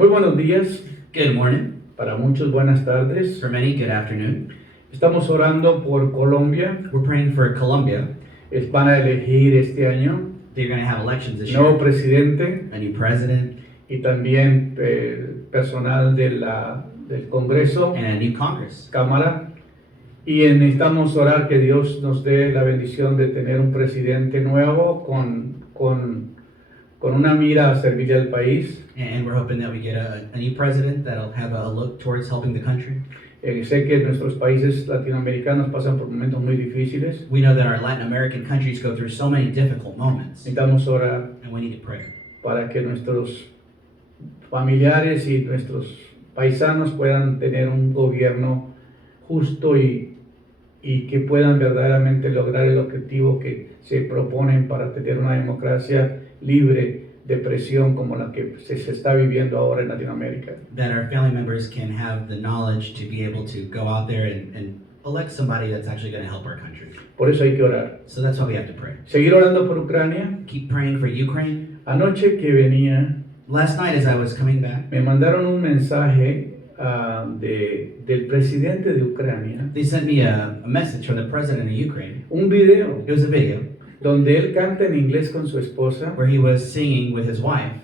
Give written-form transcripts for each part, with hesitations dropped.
Muy buenos días, Good morning. para muchos buenas tardes. For many, good afternoon. Estamos orando por Colombia. We're praying for Colombia. Van a elegir este año They're going to have elections this nuevo year. presidente A new president y también personal del Congreso, and a new Congress. Cámara. Y necesitamos orar que Dios nos dé la bendición de tener un presidente nuevo con una mira a servirle al país. And we're hoping that we get a new president that'll have a look towards helping the country. Sé que nuestros países latinoamericanos pasan por momentos muy difíciles. We know that our Latin American countries go through so many difficult moments, Necesitamos orar and we need to pray para que nuestros familiares y nuestros paisanos puedan tener un gobierno justo y que puedan verdaderamente lograr el objetivo que se proponen para tener una democracia libre de presión como la que se está viviendo ahora en Latinoamérica. that our family members can have the knowledge to be able to go out there and elect somebody that's actually going to help our country. Por eso hay que orar. So that's why we have to pray. Seguir orando por Ucrania. Keep praying for Ukraine. Anoche que venía, Last night as I was coming back, me mandaron un mensaje del presidente de Ucrania, they sent me a message from the president of Ukraine. un video It was a video donde él canta en inglés con su esposa where he was singing with his wife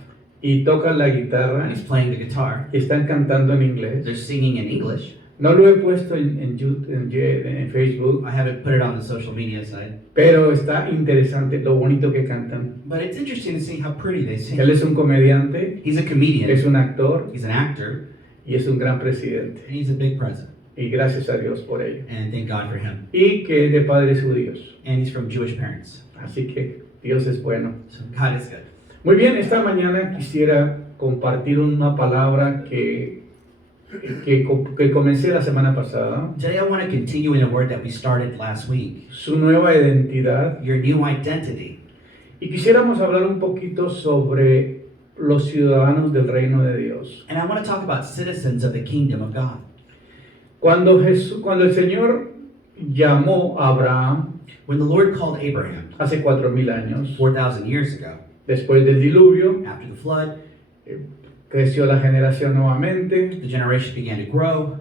y toca la and guitarra he's playing the guitar. y están cantando en inglés. They're singing in English. No lo he puesto en Facebook, I haven't put it on the social media side, pero está interesante lo bonito que cantan. but it's interesting to see how pretty they sing. Él es un comediante, He's a comedian, es un actor he's an actor, y es un gran presidente. and he's a big president. Y gracias a Dios por ello. And thank God for him. Y que es de padres judíos. And he's from Jewish parents. Así que Dios es bueno. So God is good. Muy bien, esta mañana quisiera compartir una palabra que comencé la semana pasada. Today I want to continue in a word that we started last week. Su nueva identidad. Your new identity. Y quisiéramos hablar un poquito sobre los ciudadanos del reino de Dios. And I want to talk about citizens of the kingdom of God. Cuando el Señor llamó a Abraham When the Lord called Abraham hace 4,000 años, 4,000 years ago, después del diluvio, after the flood, creció la generación nuevamente the generation began to grow,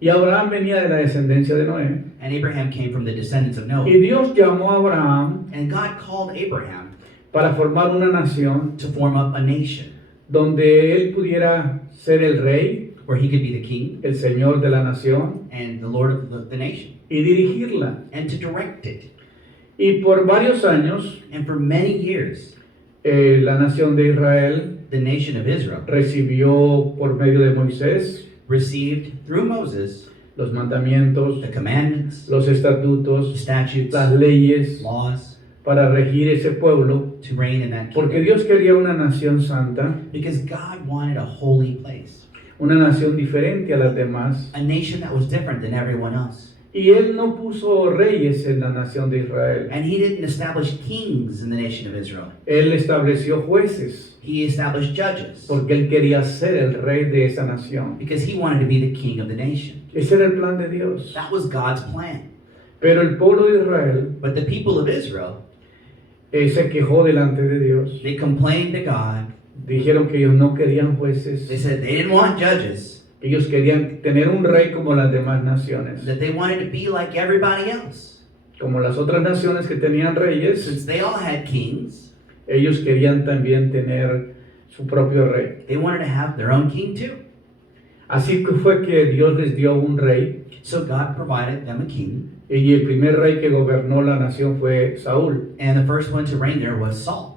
y Abraham venía de la descendencia de Noé. and Abraham came from the descendants of Y Noah. Dios llamó a Abraham And God called Abraham para formar una nación to form up a nation donde él pudiera ser el rey, where he could be the king el señor de la nación and the Lord of the nation, y dirigirla. and to direct it. Y por varios años, And for many years, la nación de Israel the nation of Israel recibió por medio de Moisés received through Moses los mandamientos, the commandments, los the estatutos, statutes, las leyes laws para regir ese pueblo, to reign in that porque kingdom. Dios quería una nación santa, Because God wanted a holy place, una nación diferente a las demás. a nation that was different than everyone else. Y él no puso reyes en la nación de Israel. And he didn't establish kings in the nation of Israel. Él estableció jueces, He established judges porque él quería ser el rey de esa nación. because he wanted to be the king of the nation. Ese era el plan de Dios. That was God's plan. Pero el pueblo de Israel But the people of Israel, se quejó delante de Dios. they complained to God. Dijeron que ellos no querían jueces. They said they didn't want judges, Ellos querían tener un rey como las demás naciones. that they wanted to be like everybody else. Como las otras naciones que tenían reyes, Since they all had kings, ellos querían también tener su propio rey. they wanted to have their own king too. Así que fue que Dios les dio un rey. So God provided them a king, Y el primer rey que gobernó la nación fue Saúl. and the first one to reign there was Saul.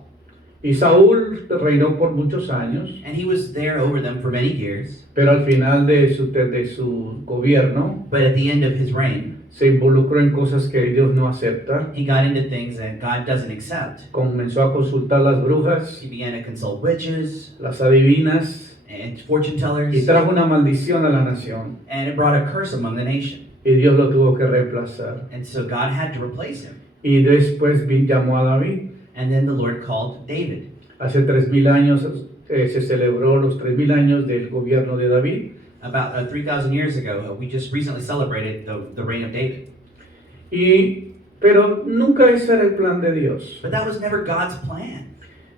Y Saúl reinó por muchos años, And he was there over them for many years. pero al final de su gobierno But at the end of his reign, se involucró en cosas que Dios no acepta. he got into things that God doesn't accept. Comenzó a consultar las brujas, He began to consult witches las adivinas, and fortune y tellers, trajo una maldición a la nación. and it brought a curse among the nation. Y Dios lo tuvo que reemplazar. And so God had to replace him. Y después llamó a David. And then the Lord called David. Hace 3,000 años se celebró los 3,000 años del gobierno de David. About 3,000 years ago, we just recently celebrated the reign of David. Pero nunca ese era el plan de Dios. But that was never God's plan.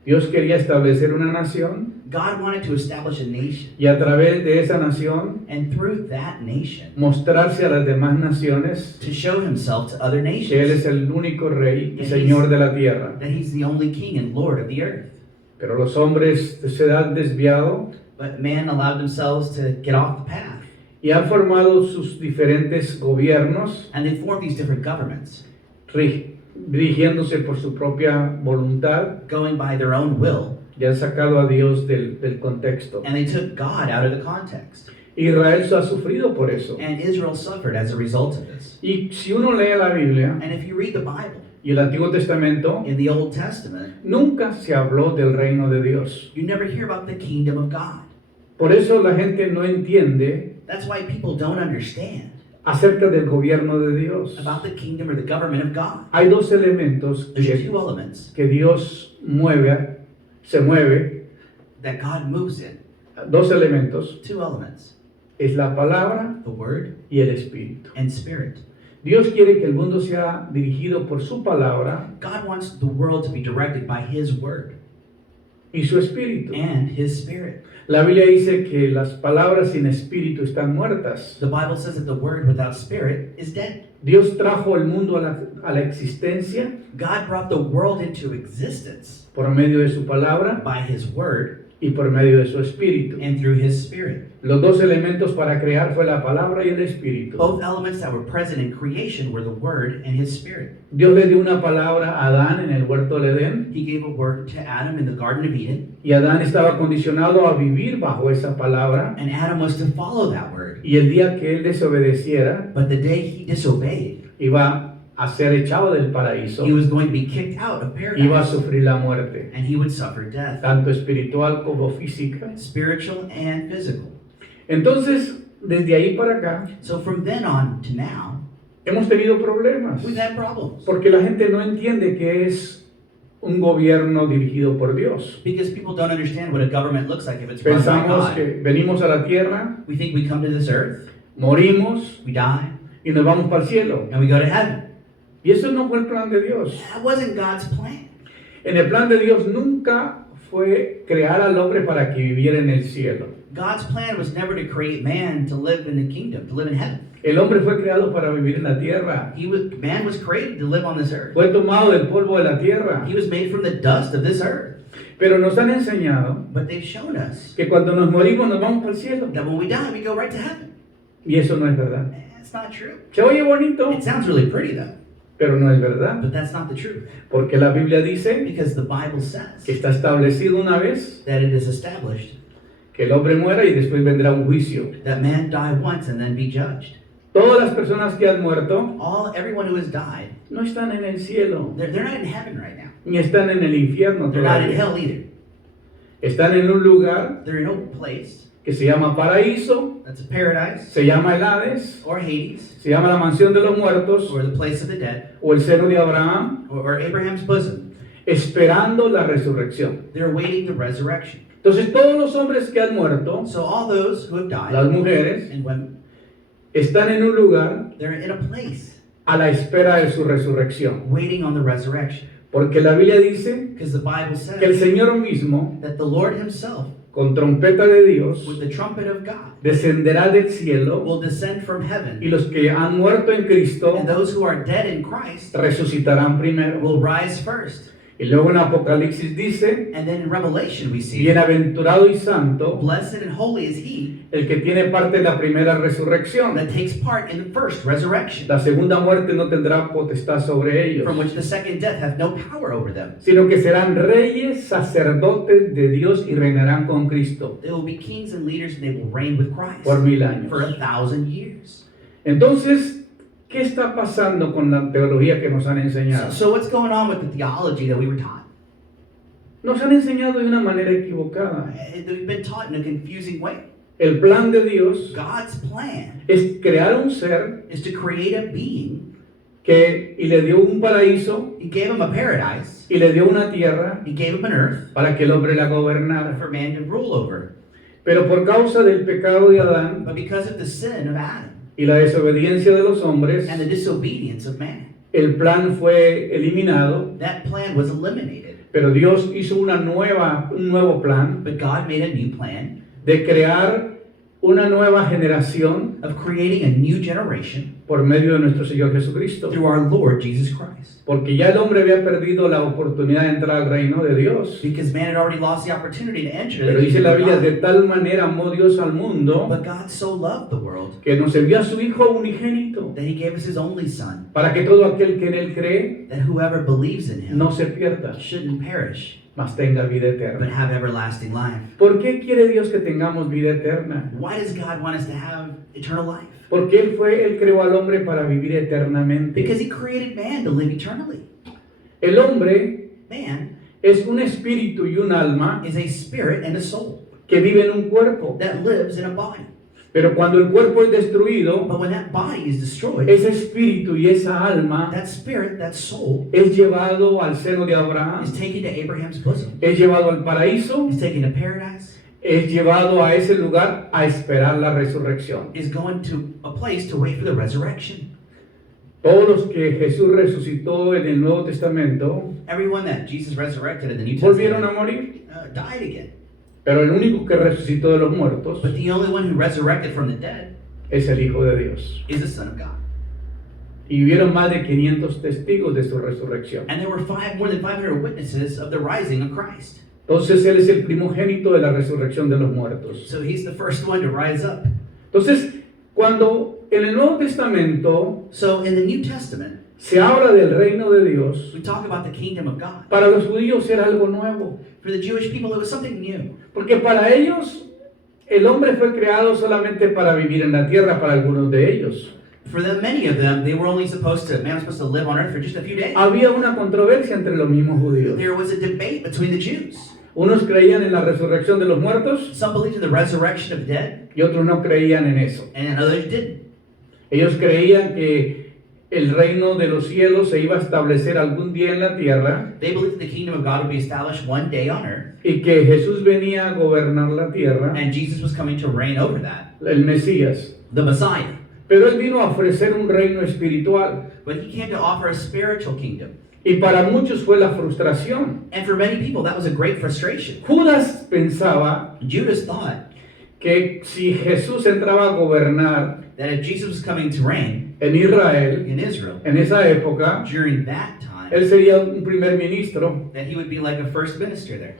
Dios quería establecer una nación God wanted to establish a nation, y a través de esa nación and through that nation, mostrarse a las demás naciones to show himself to other que Él nations es el único rey y Señor de la tierra. that he's the only king and Lord of the earth. Pero los hombres se han desviado But man allowed themselves to get off the path, y han formado sus diferentes gobiernos and they formed these different governments, dirigiéndose por su propia voluntad going by their own will, y han sacado a Dios del contexto. and they took God out of the context. Israel ha sufrido por eso. And Israel suffered as a result of this. Y si uno lee la Biblia And if you read the Bible, y el Antiguo Testamento, in the Old Testament, nunca se habló del reino de Dios. you never hear about the kingdom of God. Por eso la gente no entiende That's why people don't understand acerca del gobierno de Dios. about the kingdom or the government of God. Hay dos elementos There's two elements que Dios se mueve, that God moves in. dos elementos, Two elements, es la palabra the word y el espíritu. and spirit. Dios quiere que el mundo sea dirigido por su palabra God wants the world to be directed by his word y su espíritu. and his spirit. La Biblia dice que las palabras sin espíritu están muertas. The Bible says that the word without spirit is dead. Dios trajo el mundo a la existencia God brought the world into existence por medio de su palabra by his word y por medio de su espíritu. and through his spirit. Los dos elementos para crear fue la palabra y el espíritu. Both elements that were present in creation were the word and his spirit. Dios le dio una palabra a Adán en el huerto del Edén He gave a word to Adam in the Garden of Eden, y Adán estaba condicionado a vivir bajo esa palabra, and Adam was to follow that word. y el día que él desobedeciera But the day he disobeyed, iba a ser echado del paraíso, he was going to be kicked out of iba a paradise, sufrir la muerte, and he would suffer death, tanto espiritual como física. spiritual and physical. Entonces, desde ahí para acá, So from then on to now, hemos tenido problemas, we've had problems porque la gente no entiende que es un gobierno dirigido por Dios. because people don't understand what a government looks like if it's run by Pensamos God. que venimos a la tierra, We think we come to this earth, morimos we die, y nos vamos para el cielo. and we go to heaven. Y eso no fue el plan de Dios. That wasn't God's plan. En el plan de Dios nunca fue crear al hombre para que viviera en el cielo. God's plan was never to create man to live in the kingdom, to live in heaven. El hombre fue creado para vivir en la tierra. Man was created to live on this earth. Fue tomado del polvo de la tierra. He was made from the dust of this earth. Pero nos han enseñado But they've shown us que cuando nos morimos nos vamos para el cielo. that when we die, we go right to heaven. Y eso no es verdad. It's not true. Se oye bonito, It sounds really pretty though, pero no es verdad. but that's not the truth. Porque la Biblia dice Because the Bible says que está establecido una vez that it is established que el hombre muera y después vendrá un juicio. that man die once and then be judged. Todas las personas que han muerto Everyone who has died, no están en el cielo, they're not in heaven right now. ni están en el infierno They're not in todavía. hell either. Están en un lugar They're in a place que se llama paraíso, that's a paradise se llama el Hades, or Hades se llama la mansión de los muertos or the place of the dead o el seno de Abraham, or Abraham's bosom. esperando la resurrección. They're waiting the resurrection. Entonces todos los hombres que han muerto, So all those who have died las mujeres, and women, están en un lugar they're in a place a la espera de su resurrección. waiting on the resurrection. Porque la Biblia dice Because the Bible que el says Señor mismo, that the Lord himself, con trompeta de Dios, with the trumpet of God, descenderá del cielo will descend from y heaven, los que han muerto en Cristo and those who are dead in Christ resucitarán primero. will rise first. Y luego en Apocalipsis dice, And then in Revelation we see, bienaventurado y santo blessed and holy is he el que tiene parte en la primera resurrección. that takes part in the first resurrection, La segunda muerte no tendrá potestad sobre ellos, from which the second death hath no power over them. sino que serán reyes, sacerdotes de Dios y reinarán con Cristo They will be kings and leaders, and they will reign with Christ por 1000 años. for 1,000 years. Entonces, ¿qué está pasando con la teología que nos han enseñado? So what's going on with the theology that we were taught? Nos han enseñado de una manera equivocada. We've been taught in a confusing way. El plan de Dios God's plan es crear un ser is to create a being. y le dio un paraíso He gave him a paradise. y le dio una tierra He gave him an earth para que el hombre la gobernara. for man to rule over. Pero por causa del pecado de Adán But because of the sin of Adam y la desobediencia de los hombres, and the disobedience of man, el plan fue eliminado, that plan was eliminated. pero Dios hizo un nuevo plan But God made a new plan de crear una nueva generación of creating a new generation por medio de nuestro Señor Jesucristo. through our Lord Jesus Christ. Porque ya el hombre había perdido la oportunidad de entrar al reino de Dios. Because man had already lost the opportunity to enter Pero the dice kingdom la of Biblia, God. de tal manera amó Dios al mundo But God so loved the world que nos envió a su Hijo unigénito, that he gave us his only son, para que todo aquel que en él cree that whoever believes in him no se pierda, shouldn't perish, mas tenga vida but eterna. have everlasting life. ¿Por qué quiere Dios que tengamos vida eterna? Why does God want us to have eternal life? Porque Él creó al hombre para vivir eternamente. Because he created man to live eternally. El hombre Man es un espíritu y un alma is a spirit and a soul que vive en un cuerpo. that lives in a body. Pero cuando el cuerpo es destruido, But when that body is destroyed, ese espíritu y esa alma that spirit, that soul, es llevado al seno de Abraham, is taken to Abraham's bosom, es llevado al paraíso, is taken to paradise, es llevado a ese lugar a esperar la resurrección. is going to a place to wait for the resurrection. Todos los que Jesús resucitó en el Nuevo Testamento Everyone that Jesus resurrected in the New volvieron a Testament morir, died again. pero el único que resucitó de los muertos But the only one who resurrected from the dead es el Hijo de Dios. is the Son of God. Y hubieron más de 500 testigos de su resurrección. And there were more than 500 witnesses of the rising of Christ. Entonces Él es el primogénito de la resurrección de los muertos. So he's the first one to rise up. Entonces, cuando en el Nuevo Testamento So in the New Testament, se habla del reino de Dios, we talk about the kingdom of God. para los judíos era algo nuevo. For the Jewish people, it was something new. Porque para ellos el hombre fue creado solamente para vivir en la tierra, para algunos de ellos. For them, many of them, man was supposed to live on earth for just a few days. Había una controversia entre los mismos judíos. There was a debate between the Jews. Unos creían en la resurrección de los muertos Some believed in the resurrection of the dead, y otros no creían en eso. and others didn't. Ellos creían que el reino de los cielos se iba a establecer algún día en la tierra They believed that the kingdom of God would be established one day on earth, y que Jesús venía a gobernar la tierra, and Jesus was coming to reign over that, el Mesías. the Messiah. Pero Él vino a ofrecer un reino espiritual But he came to offer a spiritual kingdom. y para muchos fue la frustración. And for many people, that was a great frustration. Judas pensaba Judas thought que si Jesús entraba a gobernar that if Jesus was coming to reign en Israel, in Israel en esa época, during that time, Él sería un primer ministro. that he would be like a first minister there.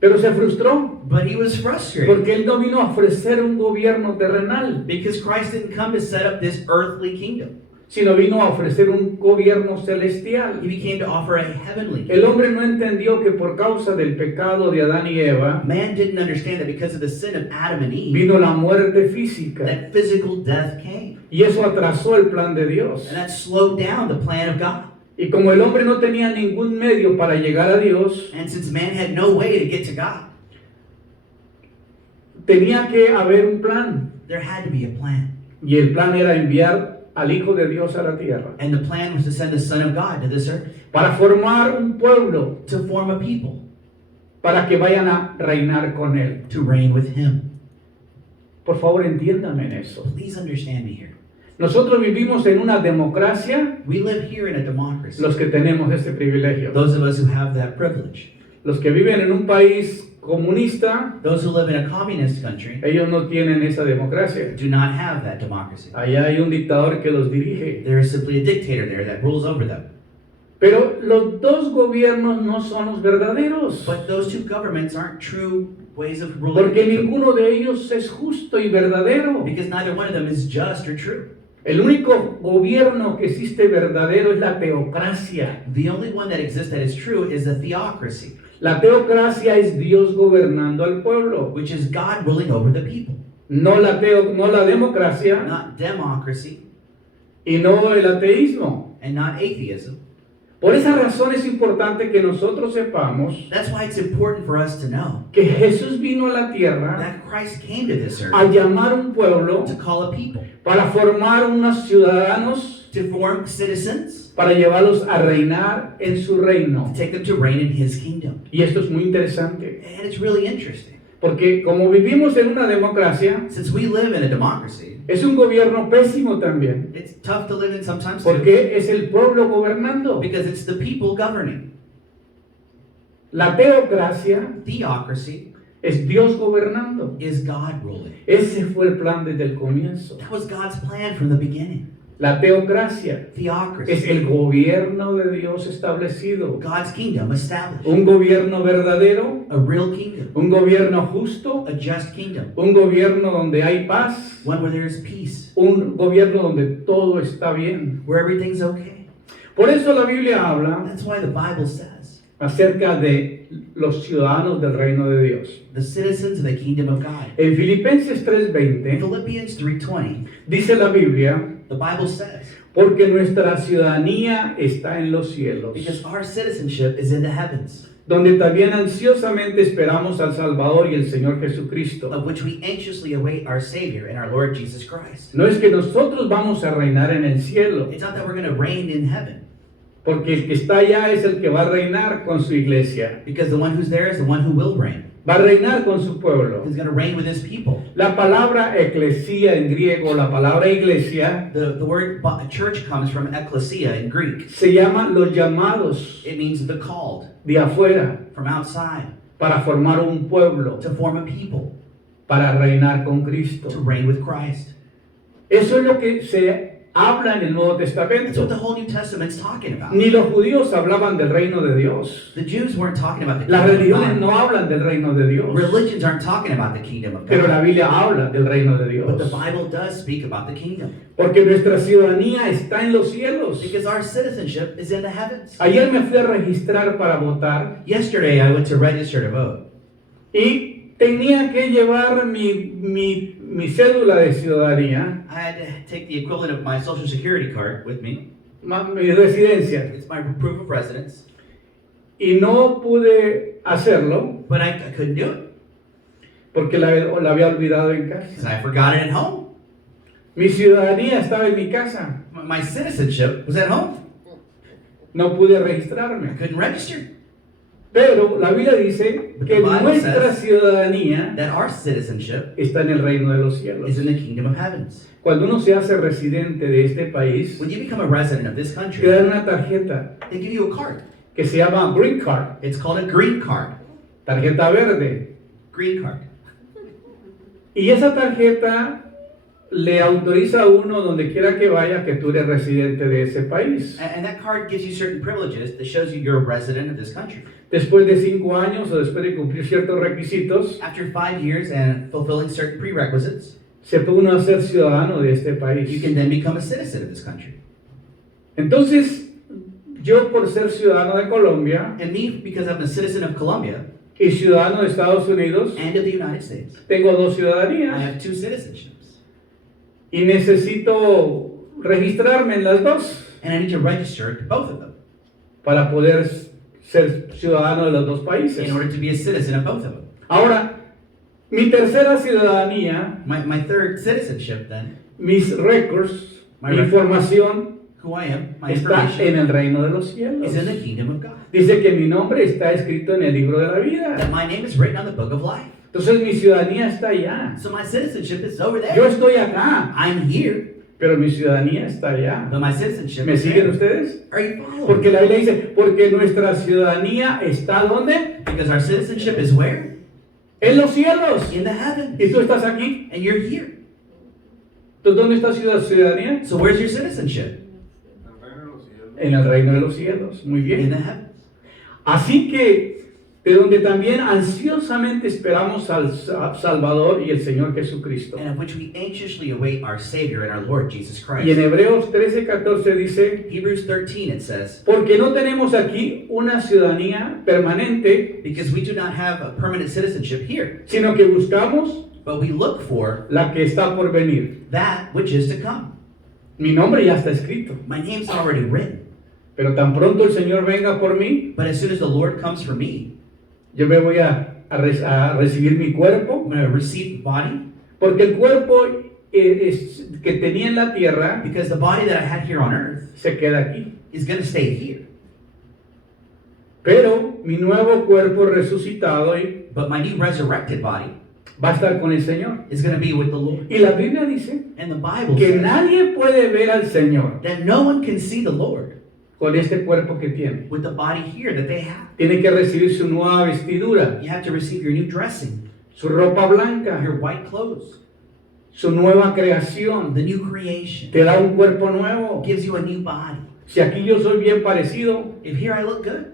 Pero se frustró But he was frustrated porque Él no vino a ofrecer un gobierno terrenal, because Christ didn't come to set up this earthly kingdom. sino vino a ofrecer un gobierno celestial. He came to offer a heavenly El kingdom. hombre no entendió que por causa del pecado de Adán y Eva Man didn't understand that because of the sin of Adam and Eve, vino la muerte física that physical death came. y eso atrasó el plan de Dios. And that slowed down the plan of God. Y como el hombre no tenía ningún medio para llegar a Dios, And since man had no way to get to God, tenía que haber un plan. there had to be a plan. Y el plan era enviar al Hijo de Dios a la tierra And the plan was to send the Son of God to this earth para formar un pueblo to form a people para que vayan a reinar con Él. to reign with Him. Por favor, entiéndame en eso. Please understand me here. Nosotros vivimos en una democracia, We live here in a democracy. los que tenemos este privilegio. Those of us who have that privilege. Los que viven en un país comunista, Those who live in a communist country ellos no tienen esa democracia. do not have that democracy. Allá hay un dictador que los dirige. There is simply a dictator there that rules over them. Pero los dos gobiernos no son los verdaderos, But those two governments aren't true ways of ruling. porque ninguno de ellos es justo y verdadero. Because neither one of them is just or true. El único gobierno que existe verdadero es la teocracia. The only one that exists that is true is a theocracy, La teocracia es Dios gobernando al pueblo, which is God ruling over the people. no la democracia Not democracy y no el ateísmo. and not atheism. Por esa razón es importante que nosotros sepamos That's why it's important for us to know que Jesús vino a la tierra that Christ came to this earth a llamar un pueblo to call a people, para formar unos ciudadanos to form citizens, para llevarlos a reinar en su reino. to take them to reign in His kingdom. Y esto es muy interesante, And it's really interesting Porque como vivimos en una democracia, Since we live in a democracy, es un gobierno pésimo también. it's tough to live in sometimes too, Porque es el pueblo gobernando. because it's the people governing. La teocracia Theocracy es Dios gobernando. is God ruling. Ese fue el plan desde el comienzo. That was God's plan from the beginning. La teocracia es Theocracy, el gobierno de Dios establecido. God's kingdom established. Un gobierno verdadero, A real kingdom, un gobierno justo, a just kingdom, un gobierno donde hay paz, one where there is peace, un gobierno donde todo está bien. where everything's okay. Por eso la Biblia habla That's why the Bible says acerca de los ciudadanos del reino de Dios. the citizens of the kingdom of God. En Filipenses In 3:20 Philippians 3:20, dice la Biblia, the Bible says, porque nuestra ciudadanía está en los cielos, because our citizenship is in the heavens, donde también ansiosamente esperamos al Salvador y el Señor Jesucristo. of which we anxiously await our Savior and our Lord Jesus Christ. No es que nosotros vamos a reinar en el cielo, It's not that we're going to reign in heaven, porque el que está allá es el que va a reinar con su iglesia, because the one who's there is the one who will reign. va a reinar con su pueblo. He's going to reign with his people. La palabra eclesía en griego, la palabra iglesia, The word church comes from ecclesia in Greek. se llama los llamados It means the called de afuera from outside para formar un pueblo, to form a people, para reinar con Cristo. to reign with Christ. Eso es lo que se habla en el Nuevo That's Testamento. what the whole New Testament's talking about. Ni los judíos hablaban del reino de Dios. The Jews weren't talking about the Las kingdom religiones of God. no hablan del reino de Dios. Religions aren't talking about the kingdom of Pero la God. Biblia habla del reino de But the Dios. Bible does speak about the kingdom. Porque nuestra ciudadanía está en los cielos. Because our citizenship is in the heavens. Ayer me fui a registrar para votar Yesterday I went to register to vote. y tenía que llevar mi cédula de ciudadanía, I had to take the equivalent of my social security card with me. mi residencia, It's my proof of residence. y no pude hacerlo But I couldn't do it porque la había olvidado en because casa. I forgot it at home. Mi ciudadanía estaba en mi casa. My citizenship was at home. No pude I registrarme. couldn't register. Pero la Biblia dice But que the Bible nuestra says ciudadanía That our citizenship está en el reino de los cielos. is in the kingdom of heavens. Cuando uno se hace residente de este país, When you become a resident of this te country, dan una tarjeta they give you a card. que se llama Green Card, It's called a green card. tarjeta verde. Green card. Y esa tarjeta le autoriza a uno donde quiera que vaya que tú eres residente de ese país. And that card gives you certain privileges that shows you you're a resident of this country. Después de 5 años o después de cumplir ciertos requisitos, After 5 years and fulfilling certain prerequisites, se puede uno hacer ciudadano de este you país. can then become a citizen of this country. Entonces, yo por ser ciudadano de Colombia And me, because I'm a citizen of Colombia y ciudadano de Estados Unidos, and of the United States, tengo 2 I ciudadanías have 2 citizenships. y necesito registrarme en las dos And I need to register to both of them para poder ser ciudadano de los 2 países. in order to be a citizen of both of them. Ahora, mi tercera ciudadanía, My third citizenship then, mis récords, My mi record. información who I am, my está en information, el reino de los cielos. is in the kingdom of God. Dice que mi nombre está escrito en el libro de la vida. That my name is written on the book of life. Entonces mi ciudadanía está allá. So my citizenship is over Yo there. estoy acá, I'm here, pero mi ciudadanía está allá. but my citizenship ¿Me is siguen there. ustedes? Are you following? Porque la Biblia dice, porque nuestra ciudadanía está ¿dónde? Because our citizenship is where? En los cielos. In the heavens. Y tú estás aquí. And you're here. Entonces, ¿dónde está su ciudadanía? So where's your citizenship? En el reino de los cielos. Muy In bien. the heavens. Así que, de donde también ansiosamente esperamos al Salvador y el Señor Jesucristo. And of which we anxiously await our Savior and our Lord Jesus Y en Christ. Hebreos 13:14 dice, Hebrews 13 it says, porque no tenemos aquí una ciudadanía permanente, because we do not have a permanent citizenship here, sino que buscamos but we look for la que está por venir. that which is to come. Mi nombre ya está escrito, My name's already written, pero tan pronto el Señor venga por mí, but as soon as the Lord comes for me, yo me voy a recibir mi cuerpo, I'm going to receive the body, porque el cuerpo que tenía en la tierra because the body that I had here on earth se queda aquí. is going to stay here. Pero mi nuevo cuerpo resucitado y But my new resurrected body va a estar con el Señor. is going to be with the Lord. Y la Biblia dice And the Bible que says nadie puede ver al Señor that no one can see the Lord con este cuerpo que tiene. with the body here that they have. Tiene que recibir su nueva vestidura, You have to receive your new dressing, su ropa blanca, your white clothes, su nueva creación. the new creation. Te da un cuerpo nuevo. Gives you a new body. Si aquí yo soy bien parecido, If here I look good,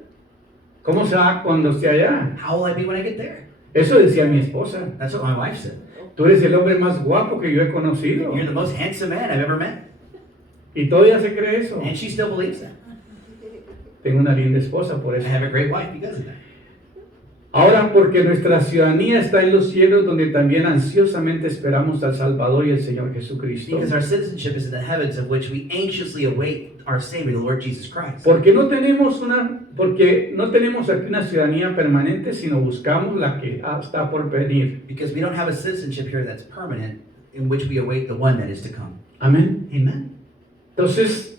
¿cómo será cuando esté allá? how will I be when I get there? Eso decía mi esposa. That's what my wife said. Tú eres el hombre más guapo que yo he conocido. You're the most handsome man I've ever met. Y todavía se cree eso. And she still believes that. Tengo una linda esposa por I eso. have a great wife because of that. Ahora, porque nuestra ciudadanía está en los cielos, donde también ansiosamente esperamos al Salvador y el Señor Jesucristo. Because our citizenship is in the heavens, of which we anxiously await our Savior, the Lord Jesus Christ. Porque no tenemos aquí una ciudadanía permanente, sino buscamos la que está por venir. Because we don't have a citizenship here that's permanent, in which we await the one that is to come. Amén. Amen. Entonces,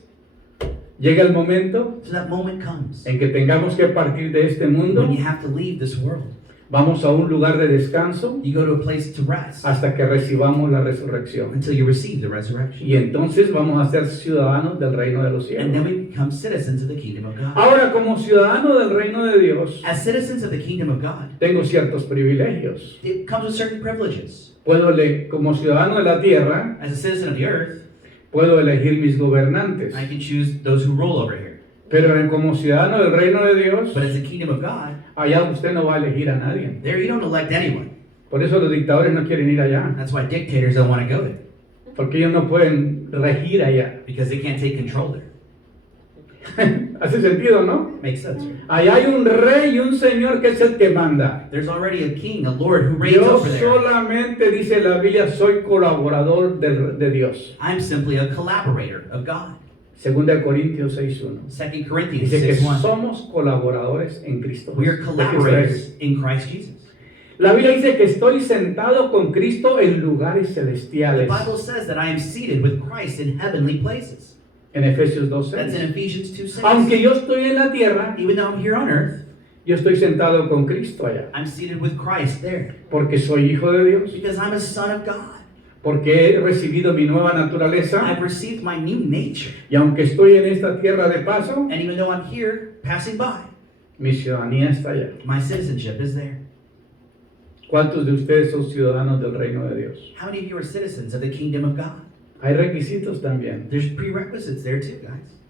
llega el momento So that moment comes en que tengamos que partir de este mundo. when you have to leave this world. Vamos a un lugar de descanso You go to a place to rest hasta que recibamos la resurrección. until you receive the resurrection. Y entonces vamos a ser ciudadanos del reino de los And then cielos. we become citizens of the kingdom of God. Ahora, como ciudadano del reino de Dios, As citizens of the kingdom of God, tengo ciertos privilegios. it comes with certain privileges. Como ciudadano de la tierra, As a citizen of the earth, puedo elegir mis gobernantes. I can choose those who rule over here. Pero como ciudadano del reino de Dios, But as the kingdom of God, allá usted no va a elegir a nadie. there you don't elect anyone. Por eso los dictadores no quieren ir allá, That's why dictators don't want to go there, porque ellos no pueden regir allá. because they can't take control there. Hace sentido, ¿no? Makes sense, right? Allá hay un rey y un señor que es el que manda. There's already a king, a Lord who reigns Yo over there. solamente, dice la Biblia, soy colaborador de Dios. I'm simply a collaborator of God. Segunda de Corintios 6:1. 2 Corinthians Dice que 6:1. somos colaboradores en Cristo. We are Jesús. collaborators in Christ Jesus. La Biblia dice que estoy sentado con Cristo en lugares The celestiales. Bible says that I am seated with Christ in heavenly places. En Efesios That's in 2:6. Ephesians 2:6. Aunque yo estoy en la tierra, Even though I'm here on earth, yo estoy sentado con Cristo allá. I'm seated with Christ there. Porque soy hijo de Dios. Because I'm a son of God. Porque he recibido mi nueva naturaleza. I've received my new nature. Y aunque estoy en esta tierra de paso, And even though I'm here, passing by, mi ciudadanía está allá. my citizenship is there. ¿Cuántos de ustedes son ciudadanos del reino de Dios? How many of you are citizens of the kingdom of God? Hay requisitos también. There's prerequisites there too, guys.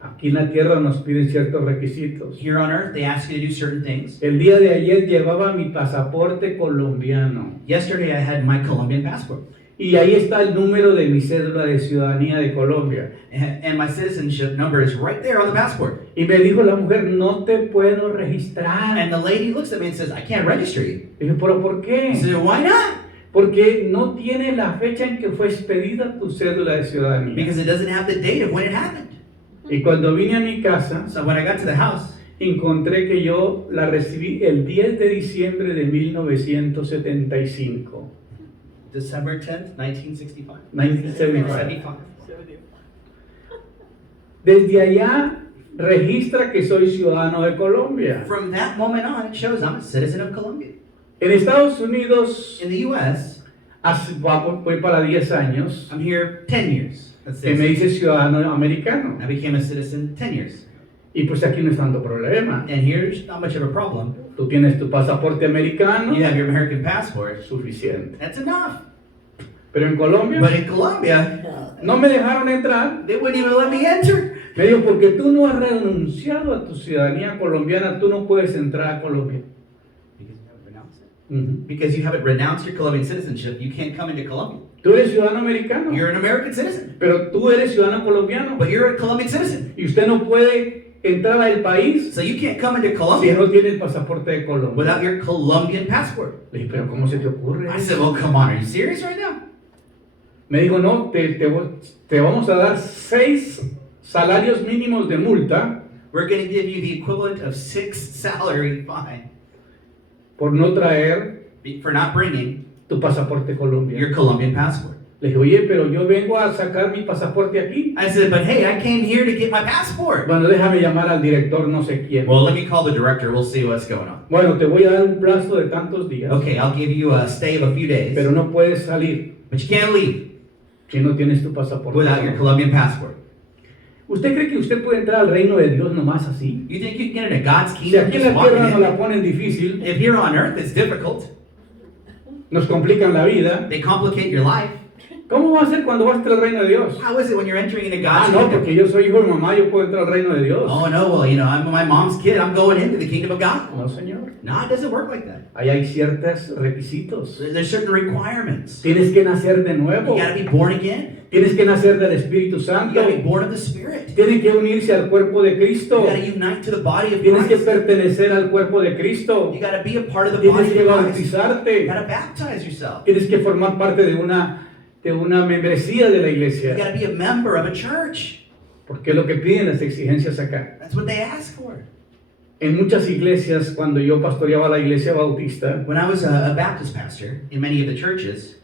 Aquí en la tierra nos piden ciertos requisitos. Here on earth, they ask you to do certain things. El día de ayer llevaba mi pasaporte colombiano. Yesterday, I had my Colombian passport. Y ahí está el número de mi cédula de ciudadanía de Colombia. And my citizenship number is right there on the passport. Y me dijo la mujer, no te puedo registrar. And the lady looks at me and says, I can't register you. Y dije, ¿pero por I qué? said, why not? Porque no tiene la fecha en que fue expedida tu cédula de ciudadanía. Because it doesn't have the date of when it happened. Y cuando vine a mi casa, So when I got to the house, encontré que yo la recibí el 10 de diciembre de 1975. December 10th, 1965. 1975. Desde allá registra que soy ciudadano de Colombia. From that moment on, it shows I'm a citizen of Colombia. En Estados Unidos, In the U.S., voy para 10 años, I'm here 10 years. That's que me it. dice ciudadano americano. I became a citizen 10 years. Y pues aquí no es tanto problema. And here's not much of a problem. Tú tienes tu pasaporte americano, You have your American passport. suficiente. That's enough. Pero en Colombia But in Colombia, no me dejaron entrar. they wouldn't even let me enter. Me dijo, porque tú no has renunciado a tu ciudadanía colombiana, tú no puedes entrar a Colombia. Because you haven't renounced it. Ujú. Because you haven't renounced your Colombian citizenship, you can't come into Colombia. Tú eres ciudadano americano, You're an American citizen, pero tú eres ciudadano colombiano. but you're a Colombian citizen. Y usted no puede entrar al país So you can't come into si Colombia no tiene el pasaporte de Colombia. without your Colombian passport. Le dije, pero ¿cómo se te ocurre? I said, well, come on, are you serious right now? Me dijo, no, te vamos a dar 6 salarios mínimos de multa We're going to give you the equivalent of 6 salary fine por no traer for not bringing tu pasaporte colombiano. your Colombian passport. Le dije, oye, pero yo vengo a sacar mi pasaporte aquí. I said, but hey, I came here to get my passport. Bueno, déjame llamar al director no sé quién. Well, let me call the director. We'll see what's going on. Bueno, te voy a dar un plazo de tantos días, Okay, I'll give you a stay of a few days, pero no puedes salir but you can't leave si no tienes tu pasaporte. without your Colombian passport. ¿Usted cree que usted puede entrar al reino de Dios nomás así? You think you can get into God's Si kingdom aquí en just la walking tierra nos in? la ponen difícil, If here on earth it's difficult, nos complican la vida, they complicate your life. ¿cómo va a ser cuando vas a entrar al reino de Dios? How is it when you're entering into Ah, God's no, kingdom? porque yo soy hijo de mamá, yo puedo entrar al reino de Dios. Oh no, well, I'm my mom's kid. I'm going into the kingdom of God. No, señor. No, it doesn't work like that. Ahí hay ciertos requisitos. There's certain requirements. Tienes que nacer de nuevo. You got to be born again. Tienes que nacer del Espíritu You Santo. got to be born of the Spirit. Tienes que unirse al cuerpo de You Cristo. got to unite to the body of Tienes que Christ. pertenecer al cuerpo de Cristo. You got to be a part of the Tienes body que of Christ. You bautizarte. got to baptize yourself. Tienes que formar parte de una membresía de la You iglesia. got to be a member of a church. Porque es lo que piden las exigencias acá. That's what they ask for. En muchas iglesias, cuando yo pastoreaba la iglesia bautista, When I was a Baptist pastor in many of the churches,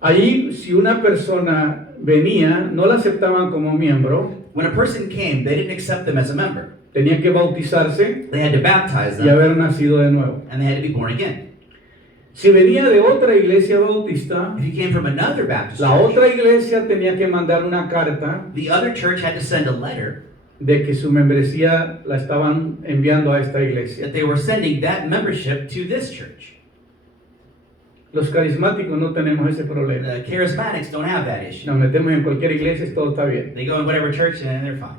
ahí si una persona venía, no la aceptaban como miembro, when a person came, they didn't accept them as a member. tenía que bautizarse They had to baptize y them, haber nacido de nuevo. and they had to be born again. Si venía de otra iglesia bautista, If you came from another Baptist la church, otra iglesia tenía que mandar una carta the other church had to send a letter de que su membresía la estaban enviando a esta iglesia. that they were sending that membership to this church. Los carismáticos no tenemos ese problema. The charismatics don't have that issue. Nos metemos en cualquier iglesia y todo está bien. They go in whatever church and they're fine.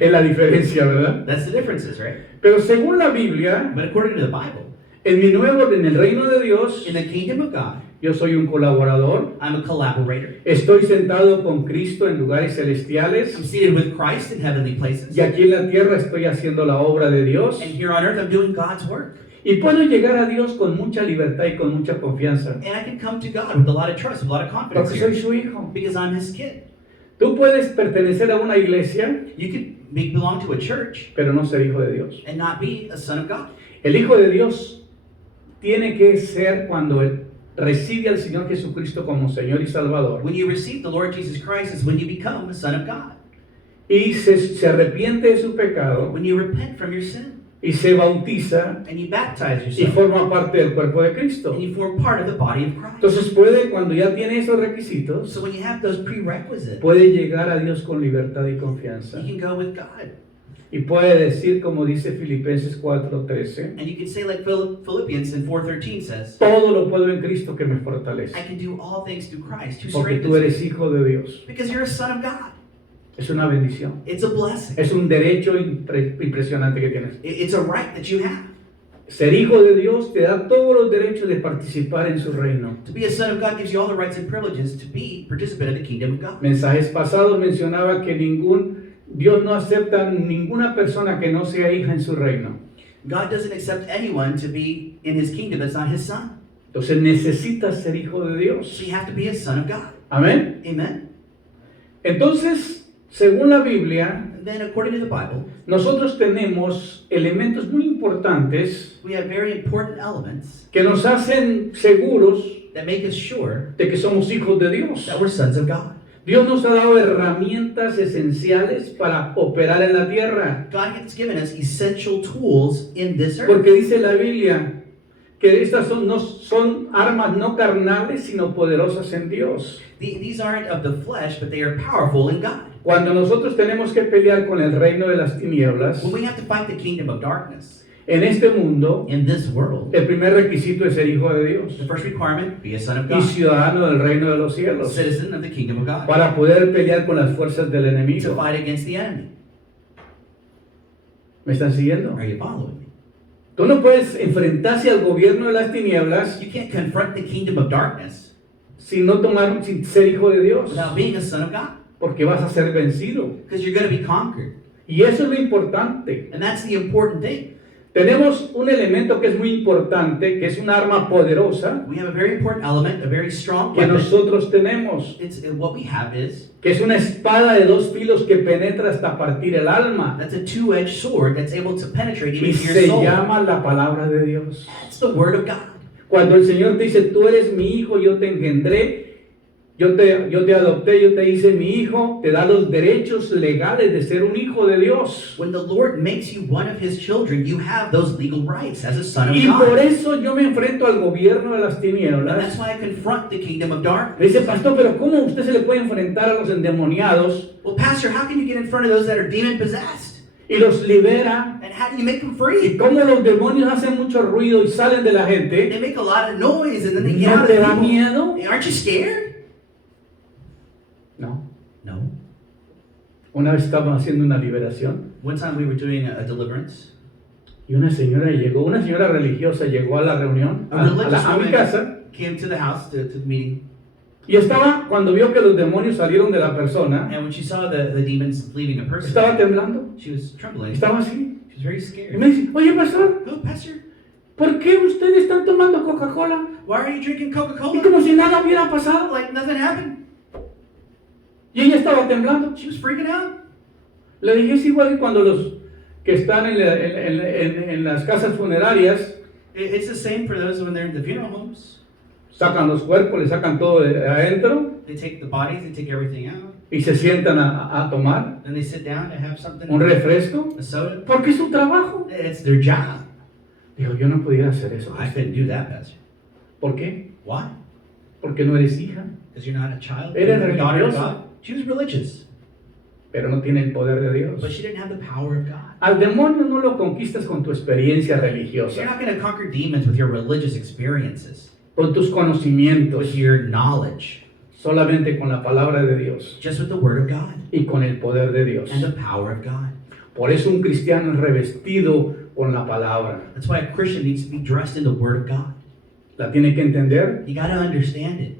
Es la diferencia, ¿verdad? That's the differences, right? Pero según la Biblia, But according to the Bible, en el reino de Dios, in the kingdom of God, yo soy un colaborador. I'm a collaborator. Estoy sentado con Cristo en lugares I'm celestiales. seated with Christ in heavenly places. Y aquí en la tierra estoy haciendo la obra de Dios. And here on earth, I'm doing God's work. Y puedo llegar a Dios con mucha libertad y con mucha confianza. And I can come to God with a lot of trust, with a lot of confidence Porque soy here, su hijo. because I'm His kid. Tú puedes pertenecer a una iglesia, You could belong to a church pero no ser hijo de Dios. and not be a son of God. El hijo de Dios tiene que ser cuando él recibe al Señor Jesucristo como Señor y Salvador. When you receive the Lord Jesus Christ is when you become a son of God. Y se arrepiente de su pecado When you repent from your sin y se bautiza and you baptize y yourself forma parte del cuerpo de Cristo. and you form part of the body of Christ. Entonces puede, cuando ya tiene esos requisitos, So when you have those prerequisites, puede llegar a Dios con libertad y confianza. you can go with God. Y puede decir, como dice Filipenses 4:13, And you can say like Philippians in 4:13 says, todo lo puedo en Cristo que me fortalece. I can do all things through Christ who Porque tú strengthens me. eres hijo de Dios. Because you're a son of God. Es una bendición. It's a blessing. Es un derecho impresionante que tienes. It's a right that you have. Ser hijo de Dios te da todos los derechos de participar en su reino. To be a son of God gives you all the rights and privileges to be participant of the kingdom of God. Mensajes pasados mencionaba que Dios no acepta ninguna persona que no sea hija en su reino. God doesn't accept anyone to be in His kingdom that's not His son. Entonces necesitas ser hijo de Dios. So you have to be a son of God. Amén. Amen. Entonces, según la Biblia, And then according to the Bible, nosotros tenemos elementos muy importantes we have very important elements que nos hacen seguros that make us sure de que somos hijos de Dios. that we're sons of God. Dios nos ha dado herramientas esenciales para operar en la tierra. God has given us essential tools in this earth. Porque dice la Biblia que estas no son armas no carnales, sino poderosas en Dios. These aren't of the flesh, but they are powerful in God. Cuando nosotros tenemos que pelear con el reino de las tinieblas, When we have to fight the kingdom of darkness en este mundo, in this world, el primer requisito es ser hijo de Dios the first requirement, be a son of y God, ciudadano del reino de los cielos, citizen of the kingdom of God, para poder pelear con las fuerzas del to enemigo. fight against the enemy. ¿Me están siguiendo? Are you following me? Tú no puedes enfrentarse al gobierno de las tinieblas You can't confront the kingdom of darkness sin ser hijo de Dios, without being a son of God, porque vas a ser vencido. because you're going to be conquered. Y eso es lo importante. And that's the important thing. Tenemos un elemento que es muy importante, que es un arma poderosa We have a very important element, a very strong que weapon. nosotros tenemos, What we have is, que es una espada de dos filos que penetra hasta partir el alma that's a two-edged sword that's able to penetrate even y to your se soul. llama la palabra de Dios. That's the word of God. Cuando el Señor te dice, tú eres mi hijo, yo te engendré, yo te adopté, yo te hice mi hijo, te da los derechos legales de ser un hijo de Dios. When the Lord makes you one of His children, you have those legal rights as a son of Y por God. eso yo me enfrento al gobierno de las And tinieblas. that's why I confront the kingdom of Le darkness. dice, pastor, pero ¿cómo usted se le puede enfrentar a los endemoniados Well, Pastor, how can you get in front of those that are demon possessed? y los libera? And how do you make them Y free? cómo los demonios hacen mucho ruido y salen de la gente. They make a lot of noise and then they get ¿No out te of da people. miedo? Aren't you scared? No. No. Una vez estábamos haciendo una liberación One time we were doing a deliverance. y una señora religiosa llegó a la reunión, A a religious mi woman casa, came to the house, to the meeting. y estaba, cuando vio que los demonios salieron de la persona, And when she saw the demons leaving a person, estaba temblando, she was trembling. estaba así. She was very Y scared. me dice, oye pastor, Oh, Pastor, ¿por qué ustedes están tomando Coca-Cola? why are you drinking Y Coca-Cola? como si nada hubiera pasado. Like nothing happened. Y ella estaba temblando. She was freaking out. Le dije, es igual que cuando los que están en las casas funerarias It's the same for those when they're in the funeral homes. sacan los cuerpos, le sacan todo de adentro They take the bodies, they take everything out, y se sientan a tomar then they sit down to have something, un refresco, a soda. porque es su trabajo. It's their job. Dijo, yo no pudiera hacer eso. I couldn't do that, Pastor. ¿Por qué? Why? Porque no eres hija, Because you're not a child. Eres You're a daughter of religiosa. God. She was religious, pero no tiene el poder de but Dios. she didn't have the power of God. Al demonio no lo conquistas con tu experiencia You're religiosa, not going to conquer demons with your religious experiences, con tus conocimientos, with your knowledge, solamente con la palabra de Dios just with the Word of God y con el poder de Dios. and the power of God. Por eso un cristiano es revestido con la palabra. That's why a Christian needs to be dressed in the Word of God. La tiene que entender, You got to understand it.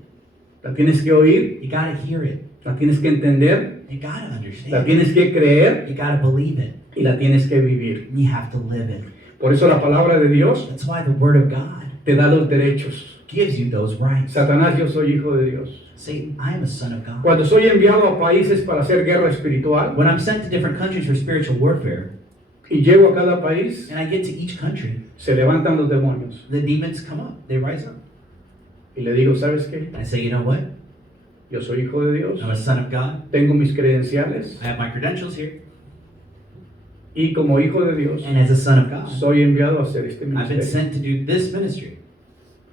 la tienes que oír, You got to hear it. la tienes que entender, You got to la understand it. tienes que creer You got to believe it. y la tienes que vivir. And you have to live it. Por eso la palabra de Dios That's why the Word of God te da los derechos. gives you those rights. Satanás, yo soy hijo de Dios. Satan, I am a son of God. Cuando soy enviado a países para hacer guerra espiritual When I'm sent to different countries for spiritual warfare, y llego a cada país, and I get to each country, se levantan los demonios. the demons come up. They rise up. Y le digo, ¿sabes qué? And I say, you know what? Yo soy hijo de Dios, I'm a son of God. tengo mis credenciales I have my credentials here. y como hijo de Dios And as a son of God, soy enviado a hacer este I've been ministerio. sent to do this ministry.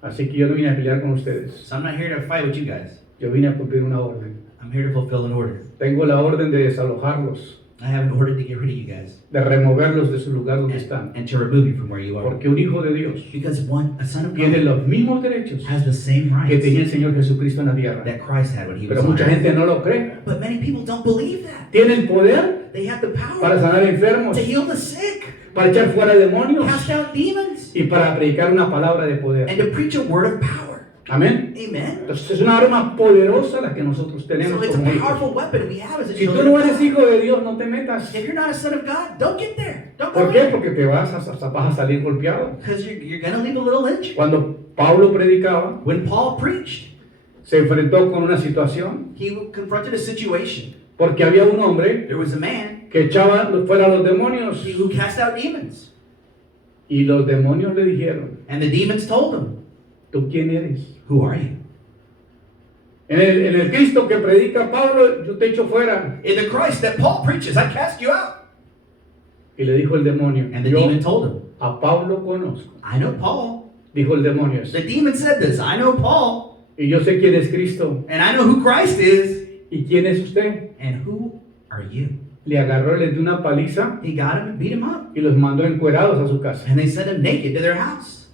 Así que yo no vine a pelear con ustedes, So I'm not here to fight with you guys. yo vine a cumplir una orden. I'm here to fulfill an order. Tengo la orden de desalojarlos, I have an order to get rid of you guys de removerlos de su lugar donde están. and to remove you from where you are. Porque un hijo de Dios Because a son of tiene God los mismos derechos has the same que tenía el rights Señor Jesucristo en la tierra. that Christ had when he was Pero on mucha earth. gente no lo cree. But many people don't believe that. Tiene el poder They have the para power sanar enfermos, to heal the sick, para echar fuera demonios cast out demons, y para predicar una palabra de poder. and to preach a word of power. Amén. Amen. Entonces es una arma poderosa la que nosotros So tenemos it's a como hijos. powerful weapon we have as a Si tú children no of eres God. hijo de Dios, no te metas. If you're not a son of God, don't get there. Don't go ¿Por qué? there. Porque te vas a salir golpeado. Because you're going to leave a little injured. Cuando Pablo predicaba, When Paul preached, se enfrentó con una situación he confronted a situation. porque había un hombre There was a man que echaba fuera a los demonios who cast out demons. y los demonios le dijeron, And the demons told him, ¿tú quién eres? who are you? En el Cristo que predica Pablo, yo te echo fuera. In the Christ that Paul preaches, I cast you out. Y le dijo el demonio, And the yo demon told him, a Pablo conozco. I know Paul. Dijo el demonio eso. The demon said this, I know Paul. Y yo sé quién es Cristo. And I know who Christ is. ¿Y quién es usted? And who are you? Le agarró, le dio una paliza He got him and beat him up. y los mandó encuerados a su casa. And they sent him naked to their house.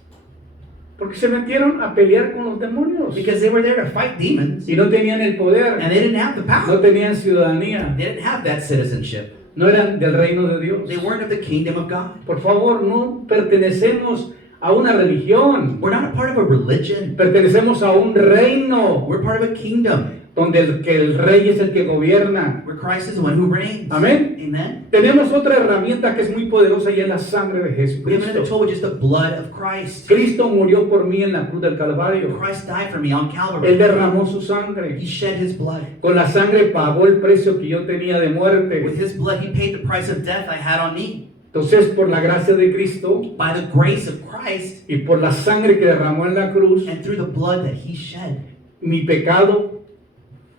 Porque se metieron a pelear con los demonios. Because they were there to fight demons. Y no tenían el poder, And they didn't have the no power. tenían ciudadanía, They didn't have that citizenship. no eran del reino de Dios. They weren't of the kingdom of God. Por favor, no pertenecemos a una religión, We're not a part of a religion. pertenecemos a un reino We're part of a kingdom donde el rey es el que gobierna. where Christ is the one who reigns. Amén. Amen. Tenemos otra herramienta que es muy poderosa y es la sangre de We have another Jesucristo. tool with just the blood of Christ. Cristo murió por mí en la cruz del Calvario. Christ died for me on Él Calvary. derramó su sangre. He shed his blood. Con la sangre pagó el precio que yo tenía de With muerte. his blood, he paid the price of death I had on me. Entonces, por la gracia de Cristo By the grace of Christ y por la sangre que derramó en la cruz, and through the blood that he shed, mi pecado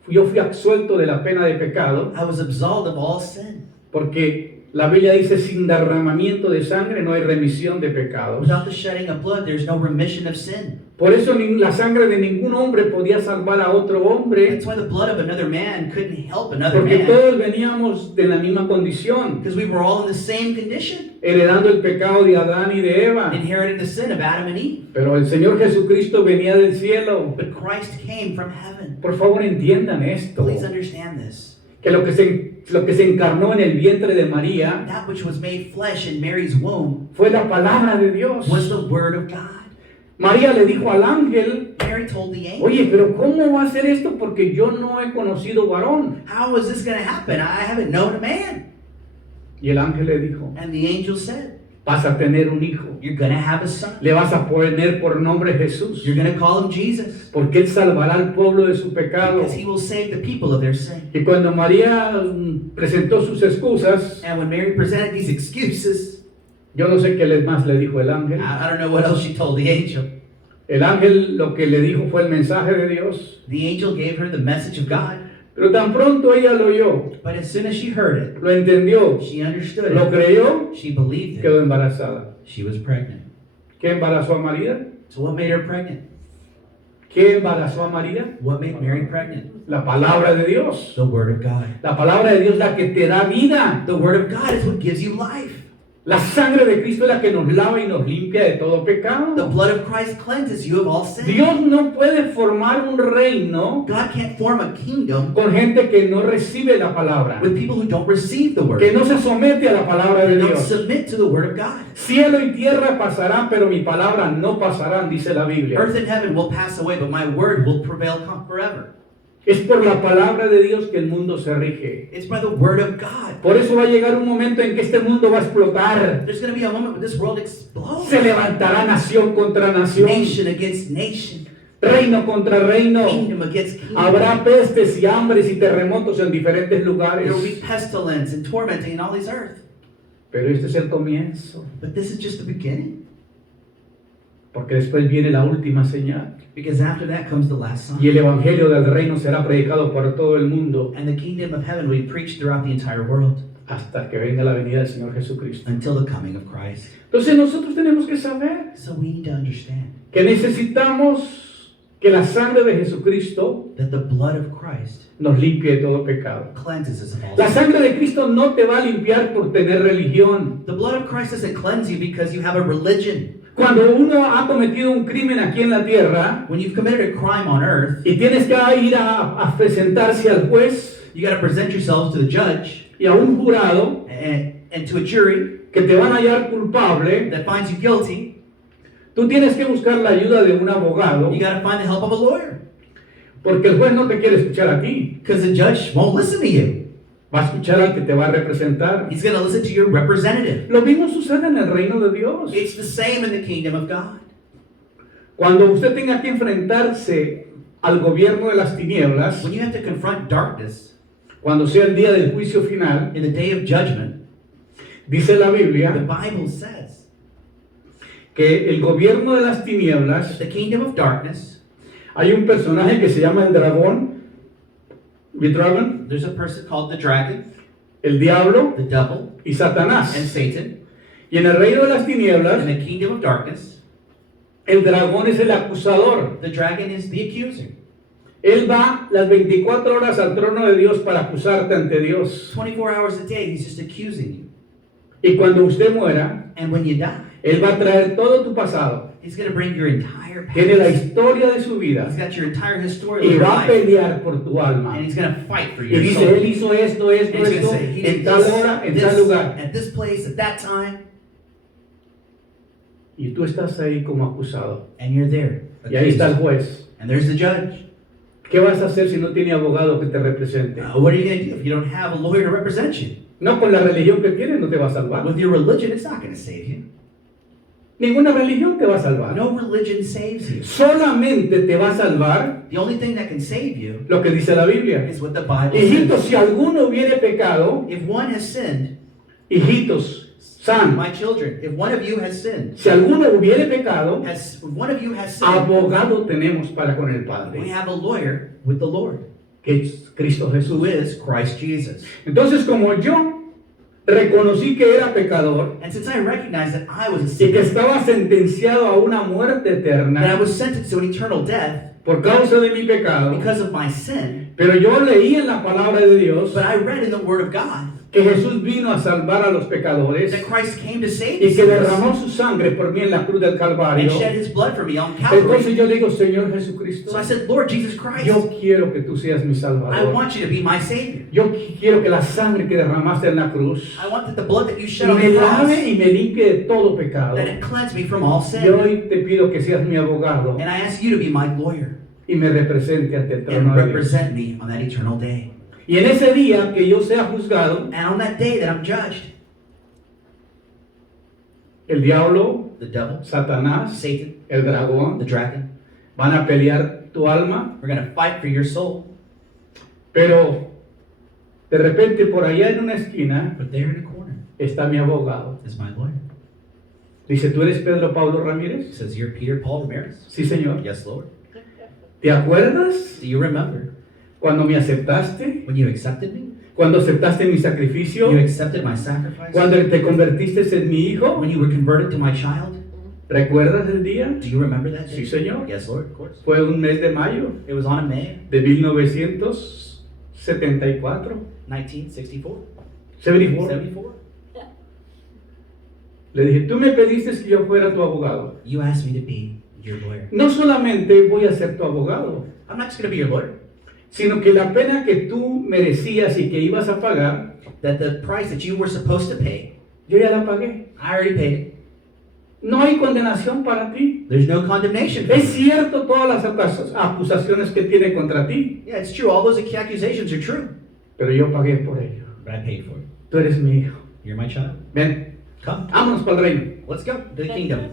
yo fui absuelto de la pena de pecado, I was absolved of all sin. porque la Biblia dice, sin derramamiento de sangre no hay remisión de pecados. Without the shedding of blood, there's no remission of sin. Por eso la sangre de ningún hombre podía salvar a otro hombre, That's why the blood of another man couldn't help another porque man. todos veníamos de la misma condición, Because we were all in the same condition, heredando el pecado de Adán y de Eva. inheriting the sin of Adam and Eve. Pero el Señor Jesucristo venía del cielo. But Christ came from heaven. Por favor, entiendan esto, Please understand this. que lo que se encarnó en el vientre de María That which was made flesh in Mary's womb fue la palabra de Dios. was the word of God. María le dijo al ángel, Mary told the angel, oye, pero ¿cómo va a ser esto? Porque yo no he conocido varón. how is this going to happen? I haven't known a man. Y el ángel le dijo, And the angel said, vas a tener un hijo. you're going to have a son. Le vas a poner por nombre Jesús, You're going to call him Jesus. porque él salvará al pueblo de su pecado. Because he will save the people of their sin. Y cuando María presentó sus excusas, And when Mary presented these excuses, yo no sé qué más le dijo el ángel. I don't know what else she told the angel. El ángel lo que le dijo fue el mensaje de Dios. The angel gave her the message of God. Pero tan pronto ella lo oyó, But as soon as she heard it, lo entendió, she understood lo it. creyó, She believed quedó it. embarazada. She was pregnant. ¿Qué embarazó a María? So what made her pregnant? ¿Qué embarazó a María? What made Mary pregnant? La palabra de Dios. The word of God. La palabra de Dios es la que te da vida. The word of God is what gives you life. La sangre de Cristo es la que nos lava y nos limpia de todo The pecado. blood of Christ cleanses you of all sin. Dios no puede formar un reino God can't form a kingdom con gente que no recibe la palabra, with people who don't receive the word. que no se somete a la palabra de They don't Dios. submit to the word of God. Cielo y tierra pasarán, pero mi palabra no pasarán, dice la Biblia. Earth and heaven will pass away, but my word will prevail forever. Es por la palabra de Dios que el mundo se rige. It's by the word of God. Por eso va a llegar un momento en que este mundo va a explotar. There's going to be a moment when this world explodes. Se levantará nación contra nación, Nation against nation. reino contra reino. Kingdom against kingdom. Habrá pestes y hambres y terremotos en diferentes lugares. There will be pestilence and tormenting in all this earth. Pero este es el comienzo, But this is just the beginning. porque después viene la última señal. Because after that comes the last Y sign. el evangelio del reino será predicado por todo el mundo And the kingdom of heaven will be preached throughout the entire world hasta que venga la venida del Señor Jesucristo. until the coming of Christ. Entonces nosotros tenemos que saber So we need to understand que necesitamos que la sangre de Jesucristo that the blood of Christ nos limpie de todo pecado. cleanses us of all La sin. sangre de Cristo no te va a limpiar por tener religión. The blood of Christ doesn't cleanse you because you have a religion. Cuando uno ha cometido un crimen aquí en la tierra When you've committed a crime on earth, y tienes que ir a presentarse al juez you got to present yourselves to the judge y a un jurado and to a jury que te van a hallar culpable, that finds you guilty. tú tienes que buscar la ayuda de un abogado You got to find the help of a lawyer porque el juez no te quiere escuchar a ti, because the judge won't listen to you. va a escuchar al que te va a representar. He's going to listen to your representative. Lo mismo sucede en el reino de Dios. It's the same in the kingdom of God. Cuando usted tenga que enfrentarse al gobierno de las tinieblas, When you have to confront darkness cuando sea el día del juicio final, in the day of judgment, dice la the Biblia Bible says que el gobierno de las tinieblas, the kingdom of darkness, hay un personaje que se llama el dragón, the dragon, there's a person called the dragon, el diablo the devil, y Satanás. and Satan. Y en el reino de las tinieblas, In the kingdom of darkness, el dragón es el acusador. the dragon is the accuser. Él va las 24 horas al trono de Dios para acusarte ante Dios. 24 hours a day, he's just accusing you. Y cuando usted muera, And when you die, Él va a traer todo tu pasado. he's going to bring your entire Tiene la past. historia de su vida He's got your entire history of y your va a life. pelear por tu alma. And he's going to fight for Y your dice, soul. Él hizo esto, And esto, he's going esto, to say, he en did tal this, hora, en tal this, lugar. at this place, at that time, Y tú estás ahí como acusado. and you're there. Y ahí está el accused. juez. And there's the judge. ¿Qué vas a hacer si no tiene abogado que te represente? What are you going to do if you don't have a lawyer to represent you? No, con la religión que tienes no te va a salvar. With your religion, it's not going to save you. Ninguna religión te va a salvar. No religion saves you. Solamente te va a salvar The only thing that can save you lo que dice la Biblia. is what the Bible Hijitos, says. si alguno hubiere pecado, If one has sinned, hijitos, san, my children, if one of you has sinned, si alguno hubiere pecado, if one of you has sinned, abogado tenemos para con el we Padre. have a lawyer with the Lord. que es Cristo Jesús. who is Christ Jesus. Entonces, como yo reconocí que era pecador And since I recognized that I was a y que sinner, estaba sentenciado a una muerte that I eterna was sentenced to an eternal death por causa de mi pecado, because of my sin, pero yo leí en la palabra de Dios but I read in the Word of God que Jesús vino a salvar a los pecadores that Christ came to save y que sinners derramó su sangre por mí en la cruz del and Calvario. shed His blood for me on Entonces Calvary. yo le digo, Señor Jesucristo, So I said, Lord Jesus Christ, yo quiero que tú seas mi I Salvador. want you to be my Savior. Yo quiero que la sangre que derramaste en la cruz I want that the blood that you shed on me the cross, lave y me limpie de todo pecado. that it cleanse me from all Y sin. hoy te pido que seas mi abogado And I ask you to be my lawyer y me represente ante el and trono de Dios. represent me on that eternal day. Y en ese día que yo sea juzgado, And on that day that I'm judged, el diablo, the devil, Satanás, Satan, el dragón the dragon, van a pelear tu alma, we're going to fight for your soul. pero de repente por allá en una esquina But there in a corner está mi abogado. is my lawyer. Dice, ¿tú eres Pedro Pablo He Ramírez? says, you're Peter Paul Ramirez? Sí, señor. Yes, Lord. ¿Te acuerdas Do you remember cuando me aceptaste? when you accepted me? Cuando aceptaste mi sacrificio? You accepted my sacrifice? Cuando te convertiste en mi hijo? When you were converted to my child? ¿Recuerdas el día? Do you remember that day? Sí, señor. Yes, Lord, of course. Fue un mes de mayo It was on a May de 1974. 1964. 74. 74. Le dije, tú me pediste que yo fuera tu abogado. You asked me to be your lawyer. No solamente voy a ser tu abogado, I'm not just going to be your lawyer. sino que la pena que tú merecías y que ibas a pagar, That the price that you were supposed to pay, yo ya la pagué. I already paid it. No hay condenación para ti. There's no condemnation for Es you. cierto todas las acusaciones que tiene contra ti, Yeah, it's true. All those accusations are true. pero yo pagué por ello. But I paid for it. Tú eres mi hijo. You're my child. Ven, Come. vámonos para el reino. Let's go to the kingdom.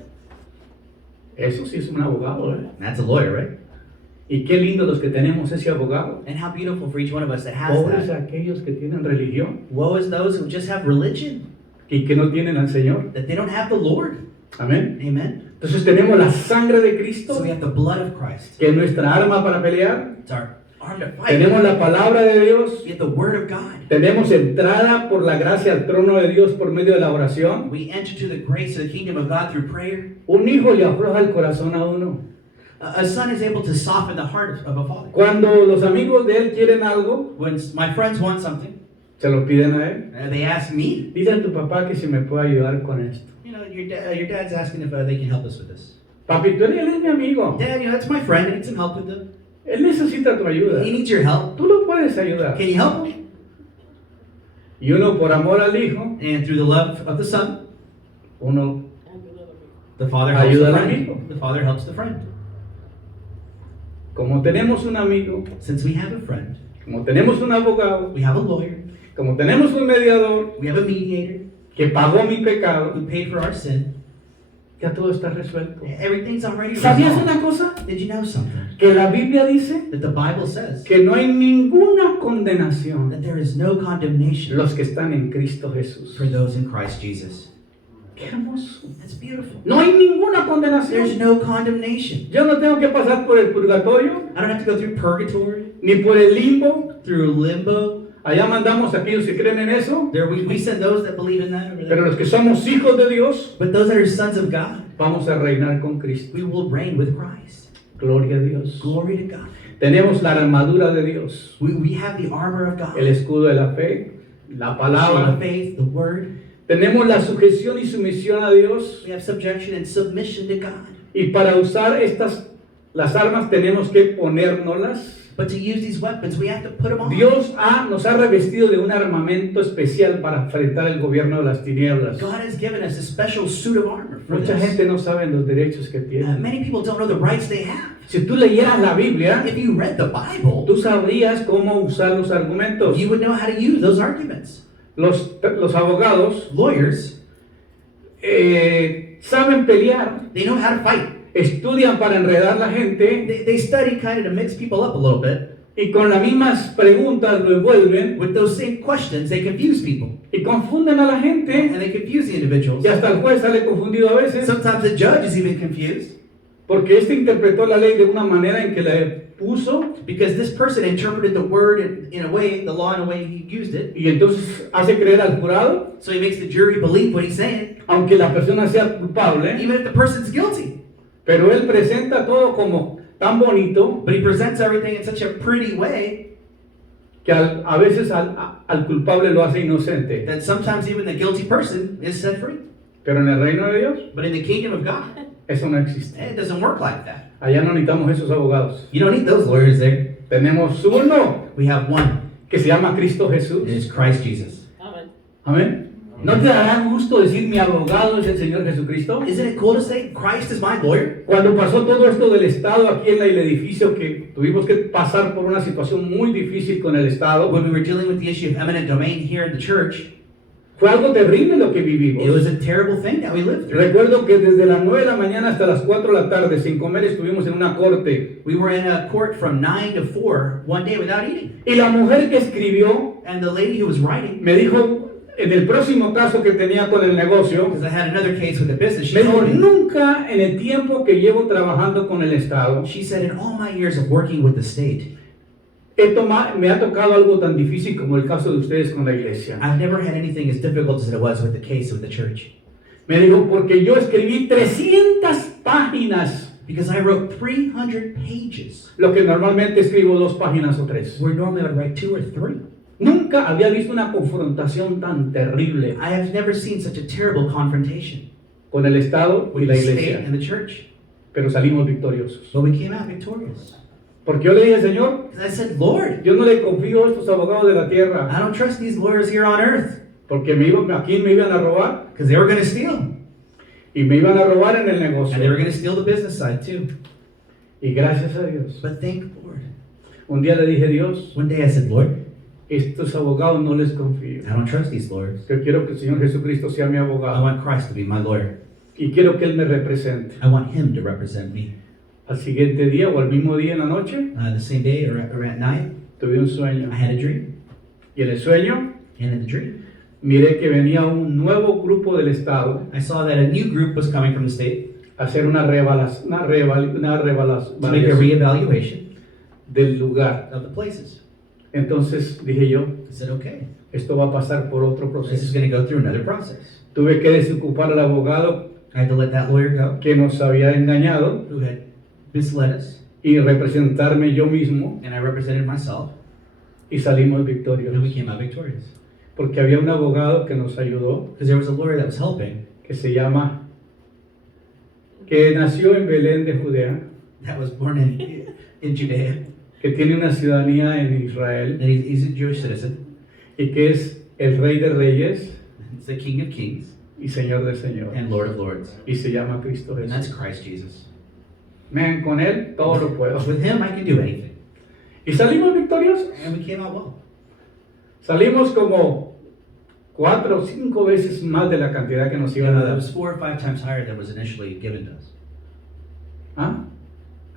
Eso sí es un abogado, ¿eh? That's a lawyer, right? Y qué lindo los que tenemos ese abogado. And how beautiful for each one of us that has Pobres that. aquellos que tienen religión Woe is those who just have religion, y que no tienen al Señor. that they don't have the Lord. Amén. Amen. Entonces tenemos la sangre de Cristo, So we have the blood of Christ. que es nuestra arma para pelear. It's our arm to fight. Tenemos la palabra de Dios. We have the word of God. Tenemos entrada por la gracia al trono de Dios por medio de la oración. We enter to the grace of the kingdom of God through prayer. Un hijo le afloja el corazón a uno. A son is able to soften the heart of a father. Cuando los amigos de él quieren algo, When my friends want something, se lo piden a él. they ask me. Dile a tu papá que si me puede ayudar con esto. You know, your dad's asking if they can help us with this. Papi, él es mi amigo. Dad, you know, that's my friend. I need some help with them. Él necesita tu ayuda. He needs your help. Tú lo puedes ayudar. Can you help him? Y uno por amor al hijo, And through the love of the son, uno the father helps Ayuda the al friend. amigo. The father helps the friend. como tenemos un amigo, Since we have a friend, como tenemos un abogado, we have a lawyer, como tenemos un mediador we have a mediator que pagó mi pecado, who paid for our sin. ya todo está resuelto. Everything's already ¿Sabías resolved. una cosa? Did you know something? Que la Biblia dice That the Bible says que no hay ninguna condenación that there is no condemnation los que están en Cristo Jesús. for those in Christ Jesus. Qué hermoso. That's beautiful. No hay ninguna There's condenación. no condemnation. Yo no tengo que pasar por el purgatorio, I don't have to go through purgatory, ni por el limbo. through limbo. Allá mandamos a aquellos que creen en eso. There we send those that believe in that over there. Pero los que somos hijos de Dios, But those that are sons of God, vamos a reinar con Cristo. we will reign with Christ. Gloria a Dios. Glory to God. Tenemos la armadura de Dios, We have the armor of God, el escudo de la fe, la the shield palabra. of faith, the word. Tenemos la sujeción y sumisión a Dios. We have subjection and submission to God. Y para usar las armas tenemos que ponérnoslas. But to use these weapons, we have to put them on. Dios nos ha revestido de un armamento especial para enfrentar el gobierno de las tinieblas. God has given us a special suit of armor for Mucha this. gente no sabe los derechos que tiene. Many people don't know the rights they have. Si tú leyeras la Biblia, If you read the Bible, tú sabrías cómo usar los argumentos. you would know how to use those arguments. Los abogados Lawyers, saben pelear, they know how to fight. estudian para enredar la gente They study kind of to mix people up a little bit. y con las mismas preguntas lo envuelven With those same questions, they confuse people. y confunden a la gente And they confuse the individuals. y hasta el juez sale confundido a veces Sometimes the judge is even confused porque este interpretó la ley de una manera en que puso Because this person interpreted the word in a way, the law in a way he used it. y entonces hace creer al jurado, So he makes the jury believe what he's saying, aunque la persona sea culpable, even if the person's guilty. pero él presenta todo como tan bonito But he presents everything in such a pretty way que a veces al culpable lo hace inocente. that sometimes even the guilty person is set free. Pero en el reino de Dios, But in the kingdom of God, eso no existe. it doesn't work like that. Allá no necesitamos esos abogados. You don't need those lawyers there. Tenemos uno We have one. que se llama Cristo Jesús. It is Christ Jesus. Amen. Amén. ¿No te dará gusto decir mi abogado es el Señor Jesucristo? Isn't it cool to say Christ is my lawyer? Cuando pasó todo esto del Estado aquí en el edificio, que tuvimos que pasar por una situación muy difícil con el Estado, When we were dealing with the issue of eminent domain here in the church, fue algo terrible lo que it vivimos. was a terrible thing that we lived through. Recuerdo que desde las 9 de la mañana hasta las 4 de la tarde, sin comer, estuvimos en una corte. We were in a court from 9 to 4 one day without eating. Y la mujer que escribió And the lady who was writing, me dijo, en el próximo caso que tenía con el negocio, because I had another case with the business, me dijo, me nunca en el tiempo que llevo trabajando con el Estado, she said, in all my years of working with the state, me ha tocado algo tan difícil como el caso de ustedes con la iglesia. I've never had anything as difficult as it was with the case with the church. Me dijo, porque yo escribí 300 páginas, Because I wrote 300 pages, lo que normalmente escribo 2 páginas o 3. where normally I would write 2 or 3. Nunca había visto una confrontación tan terrible I have never seen such a terrible confrontation con el Estado y with la the state iglesia, and the church. pero salimos victoriosos. But we came out victorious. Porque yo le dije, Señor, Because I said, Lord, yo no le confío a estos abogados de la tierra, I don't trust these lawyers here on earth, porque aquí me iban a robar, because they were going to steal. y me iban a robar en el And they were negocio. going to steal the business side too. Y gracias a Dios. But thank the Lord. Un día le dije, Dios, One day I said, Lord, estos abogados no les confío. I don't trust these lawyers. Yo quiero que el Señor Jesucristo sea mi I abogado want Christ to be my lawyer. y quiero que Él me represente. I want him to represent me. Al siguiente día o al mismo día en la noche, The same day or at night, tuve un sueño. I had a dream. Y en el sueño, And in the dream, miré que venía un nuevo grupo del Estado I saw that a new group was coming from the state a hacer una to make a revalación reevaluation del lugar. of the places. Entonces dije yo, I said, okay, esto va a pasar por otro this is proceso. going to go through another process. Tuve que desocupar al abogado I had to let that lawyer go que nos había engañado who had misled us, y representarme yo mismo and I represented myself, y salimos and we victoriosos. came out victorious. Porque había un abogado que nos ayudó, Because there was a lawyer that was helping que se llama, que nació en Belén de Judea, that was born in Judea, que tiene una ciudadanía en Israel and he's a Jewish citizen. y que es el Rey de Reyes He's the King of Kings y Señor de Señores. and Lord of Lords, Y se llama Cristo and that's Jesús. Christ Jesus. Men, con Él todo lo puedo. With him, I can do anything. Y salimos victoriosos. And we came out well. Salimos como 4 o 5 veces más de la cantidad que nos iban a It dar. was 4 or 5 times higher than was initially given to us. ¿Ah?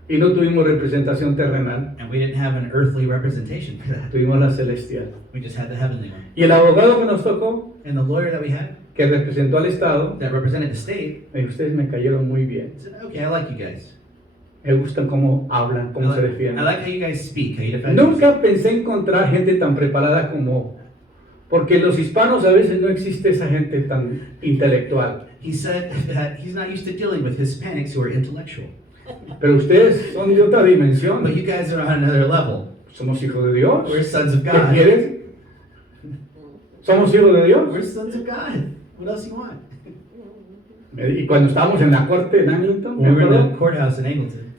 Y no tuvimos representación terrenal, And we didn't have an earthly representation for that. tuvimos la celestial. We just had the heavenly one. Y el abogado que nos tocó, And the lawyer that we had que representó al Estado, that represented the state me dijo, ustedes me cayeron muy bien. said, okay, I like you guys. Me gustan cómo hablan, cómo se I defienden. like how you guys speak, how you defend yourself. Nunca pensé encontrar gente tan preparada como... Porque los hispanos a veces no existe esa gente tan intelectual. He said that he's not used to dealing with Hispanics who are intellectual. Pero ustedes son de otra dimensión. But you guys are on another level. Somos hijos de Dios. We're sons of ¿Qué God. quieres? Somos hijos de Dios. We're sons of God. What else you want? Y cuando estábamos en la corte en Hamilton, When we were in ¿me the courthouse in Angleton,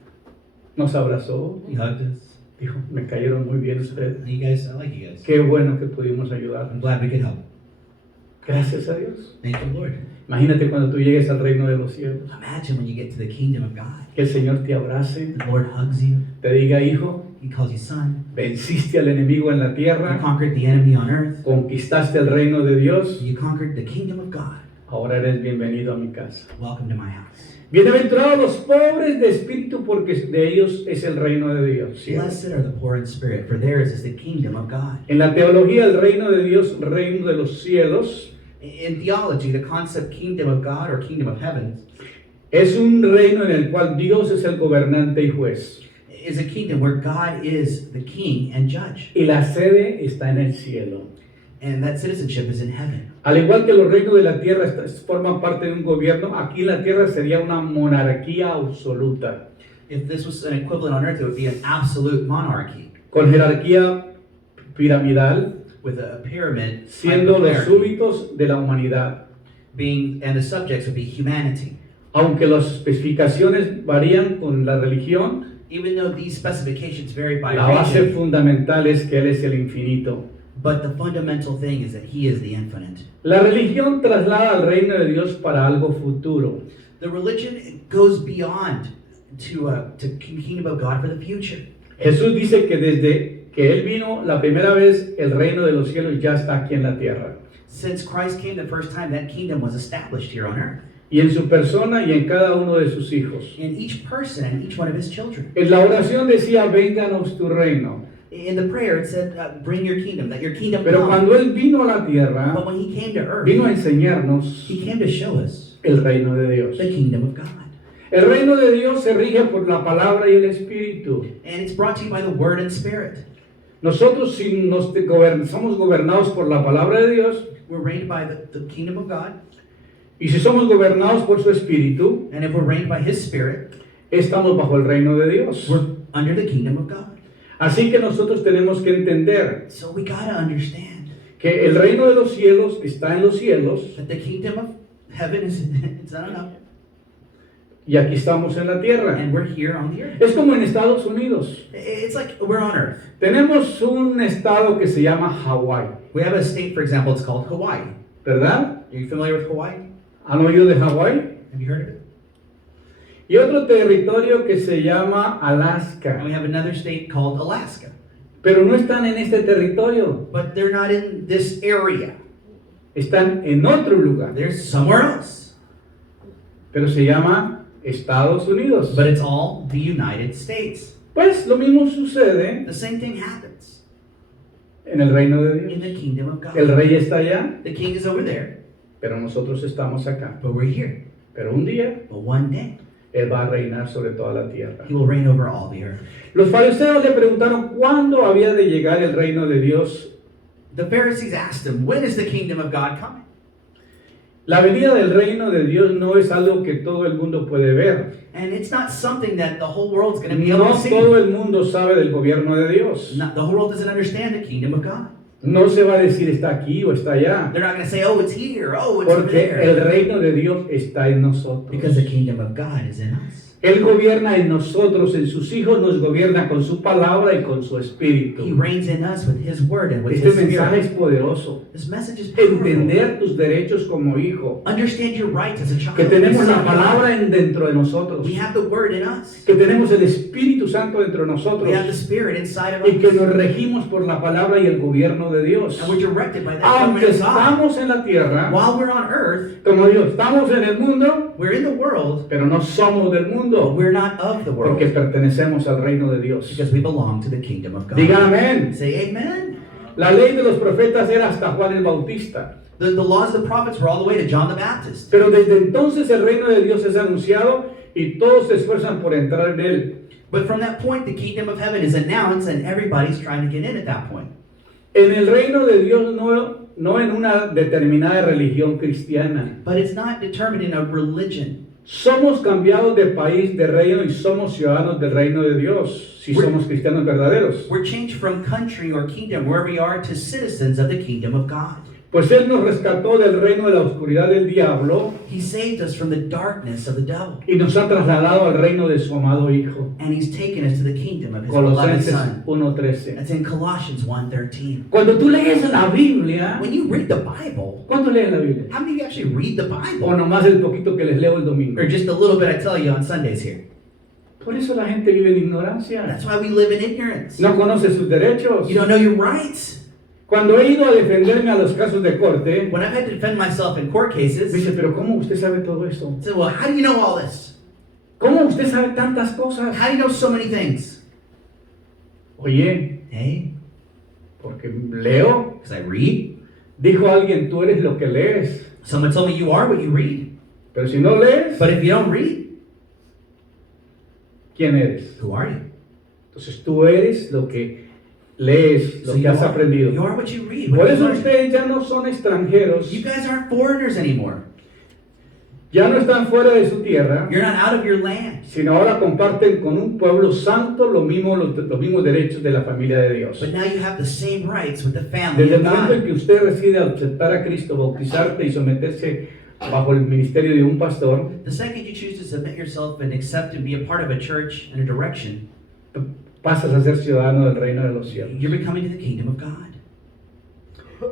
nos abrazó. he hugged us. Dijo, me cayeron muy bien ustedes. You guys, I like you guys. Qué bueno que pudimos ayudar. I'm glad we could help. Gracias a Dios. Thank you, Lord. Imagínate cuando tú llegues al reino de los cielos. Imagine when you get to the kingdom of God. Que el Señor te abrace, The Lord hugs you. te diga, hijo, He calls you son. venciste al enemigo en la You tierra, conquered the enemy on earth. conquistaste el reino de Dios, You conquered the kingdom of God. ahora eres bienvenido a mi casa. Welcome to my house. Bienaventurados los pobres de espíritu, porque de ellos es el reino de Dios. ¿Sí? Blessed are the poor in spirit, for theirs is the kingdom of God. En la teología, el reino de Dios, reino de los cielos, In theology, the concept kingdom of God or kingdom of heaven, es un reino en el cual Dios es el gobernante y juez. is a kingdom where God is the king and judge. y la sede está en el cielo. And that citizenship is in heaven. Al igual que los reinos de la tierra forman parte de un gobierno, aquí en la tierra sería una monarquía absoluta, If this was an equivalent on earth, it would be an absolute monarchy con jerarquía piramidal, with a pyramid type siendo of los hierarchy, súbditos de la humanidad. and the subjects would be humanity. Aunque las especificaciones varían con la religión, Even though these specifications vary by la base region, fundamental es que Él es el infinito. but the fundamental thing is that He is the infinite. La religión traslada al reino de Dios para algo futuro. The religion goes beyond to kingdom of God for the future. Jesús dice que desde que Él vino la primera vez, el reino de los cielos ya está aquí en la tierra. Since Christ came the first time, that kingdom was established here on earth. Y en su persona y en cada uno de sus hijos. In each person and each one of His children. En la oración decía, vénganos tu reino. In the prayer, it said, bring your kingdom, that your kingdom Pero come. cuando Él vino a la tierra, But when He came to earth, vino a enseñarnos He came to show us el reino de Dios. the kingdom of God. El reino de Dios se rige por la palabra y el espíritu. And it's brought to you by the word and spirit. Nosotros si somos gobernados por la palabra de Dios We're reigned by the kingdom of God. y si somos gobernados por su espíritu, And if we're reigned by His spirit, estamos bajo el reino de Dios. we're under the kingdom of God. Así que nosotros tenemos que entender So we got to understand que el reino de los cielos está en los cielos that the kingdom of heaven is it's not enough. y aquí estamos en la tierra. And we're here on the earth. Es como en Estados Unidos. It's like we're on earth. Tenemos un estado que se llama Hawái, We have a state, for example, it's called Hawaii. ¿verdad? Are you familiar with Hawaii? ¿Han oído de Hawái? Have you heard of it? Y otro territorio que se llama And Alaska. we have another state called Alaska. Pero no están en este territorio, But they're not in this area. están en otro lugar. They're somewhere else. Pero se llama Estados Unidos. But it's all the United States. Pues lo mismo sucede The same thing happens en el reino de in Dios. the kingdom of God. El rey está allá, The king is over there, pero nosotros estamos acá. but we're here. Pero un día But one day, Él va a reinar sobre toda la tierra. He will reign over all the earth. Los fariseos le preguntaron cuándo había de llegar el reino de Dios. The Pharisees asked him, when is the kingdom of God coming? La venida del reino de Dios no es algo que todo el mundo puede ver. And it's not something that the whole world's going to be able No to see. todo el mundo sabe del gobierno de Dios. The whole world doesn't understand the kingdom of God. No se va a decir está aquí o está allá. They're not going to say, oh, it's here, oh, it's over Porque el there. reino de Dios está en nosotros. Because the kingdom of God is in us. Él gobierna en nosotros, en sus hijos, nos gobierna con su palabra y con su He espíritu. reigns in us with His word and with Este His mensaje es spirit. poderoso. This message is powerful. Entender tus derechos como hijo. Understand your rights as a child. Que tenemos la Son of God. palabra dentro de nosotros. We have the word in us. Que tenemos el Espíritu Santo dentro de nosotros. We have the spirit inside of Y que us. nos regimos por la palabra y el gobierno de Dios. And we're directed by that government Aunque of God. estamos en la tierra, While we're on earth, como Dios, estamos en el mundo, we're in the world, pero no somos del but mundo. we're not of the world. Porque pertenecemos al reino de Dios. Because we belong to the kingdom of God. Diga amén. Say amen. La ley de los profetas era hasta Juan el Bautista. The laws of the prophets were all the way to John the Baptist. Pero desde entonces el reino de Dios es anunciado y todos se esfuerzan por entrar en él. But from that point, the kingdom of heaven is announced and everybody's trying to get in at that point. En el reino de Dios no en una determinada religión cristiana. But it's not determined in a religion. Somos cambiados de país, de reino y somos ciudadanos del reino de Dios, si somos cristianos verdaderos. We're changed from country or kingdom, wherever we are, to citizens of the kingdom of God. Pues Él nos rescató del reino de la oscuridad del diablo He saved us from the darkness of the devil. y nos ha trasladado al reino de su amado Hijo. And He's taken us to the kingdom of His beloved Colosenses Son. 1:13. That's in Colossians 1:13. Cuando tú lees la Biblia, When you read the Bible, ¿cuánto leen la Biblia? how many of you actually read the O Bible? nomás el poquito que les leo el domingo. Or just a little bit I tell you on Sundays here. Por eso la gente vive en ignorancia. That's why we live in ignorance. No conoce sus derechos. You don't know your rights. Cuando he ido a defenderme a los casos de corte, When I've had to defend myself in court cases, dice, pero ¿cómo usted sabe todo eso? I say, well, how do you know all this? ¿Cómo usted sabe tantas cosas? How do you know so many things? Oye, Hey, porque leo. because I read. Dijo alguien, tú eres lo que lees. Someone told me you are what you read. Pero si no lees, But if you don't read, ¿quién eres? who are you? Entonces tú eres lo que lees, lo So que has aprendido. you are what you read. Por What you eso learn. ustedes ya no son extranjeros, You guys aren't foreigners anymore. ya no están fuera de su tierra, You're not out of your land. sino ahora comparten con un pueblo santo los mismos derechos de la familia de Dios. But now you have the same rights with the family Desde of el momento en God. que usted decide aceptar a Cristo, bautizarte y someterse bajo el ministerio de un pastor, The second you choose to submit yourself and accept and be a part of a church and a direction, pasas a ser ciudadano del reino de los cielos. you're becoming to the kingdom of God.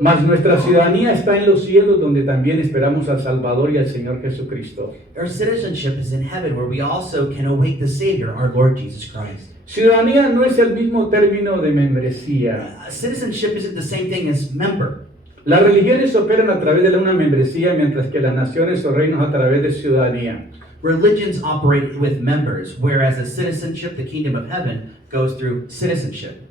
Mas nuestra ciudadanía está en los cielos, donde también esperamos al Salvador y al Señor Jesucristo. Our citizenship is in heaven, where we also can await the Savior, our Lord Jesus Christ. Ciudadanía no es el mismo término de membresía. Citizenship isn't the same thing as member. Las religiones operan a través de una membresía, mientras que las naciones o reinos a través de ciudadanía. Religions operate with members, whereas the citizenship, the kingdom of heaven, goes through citizenship.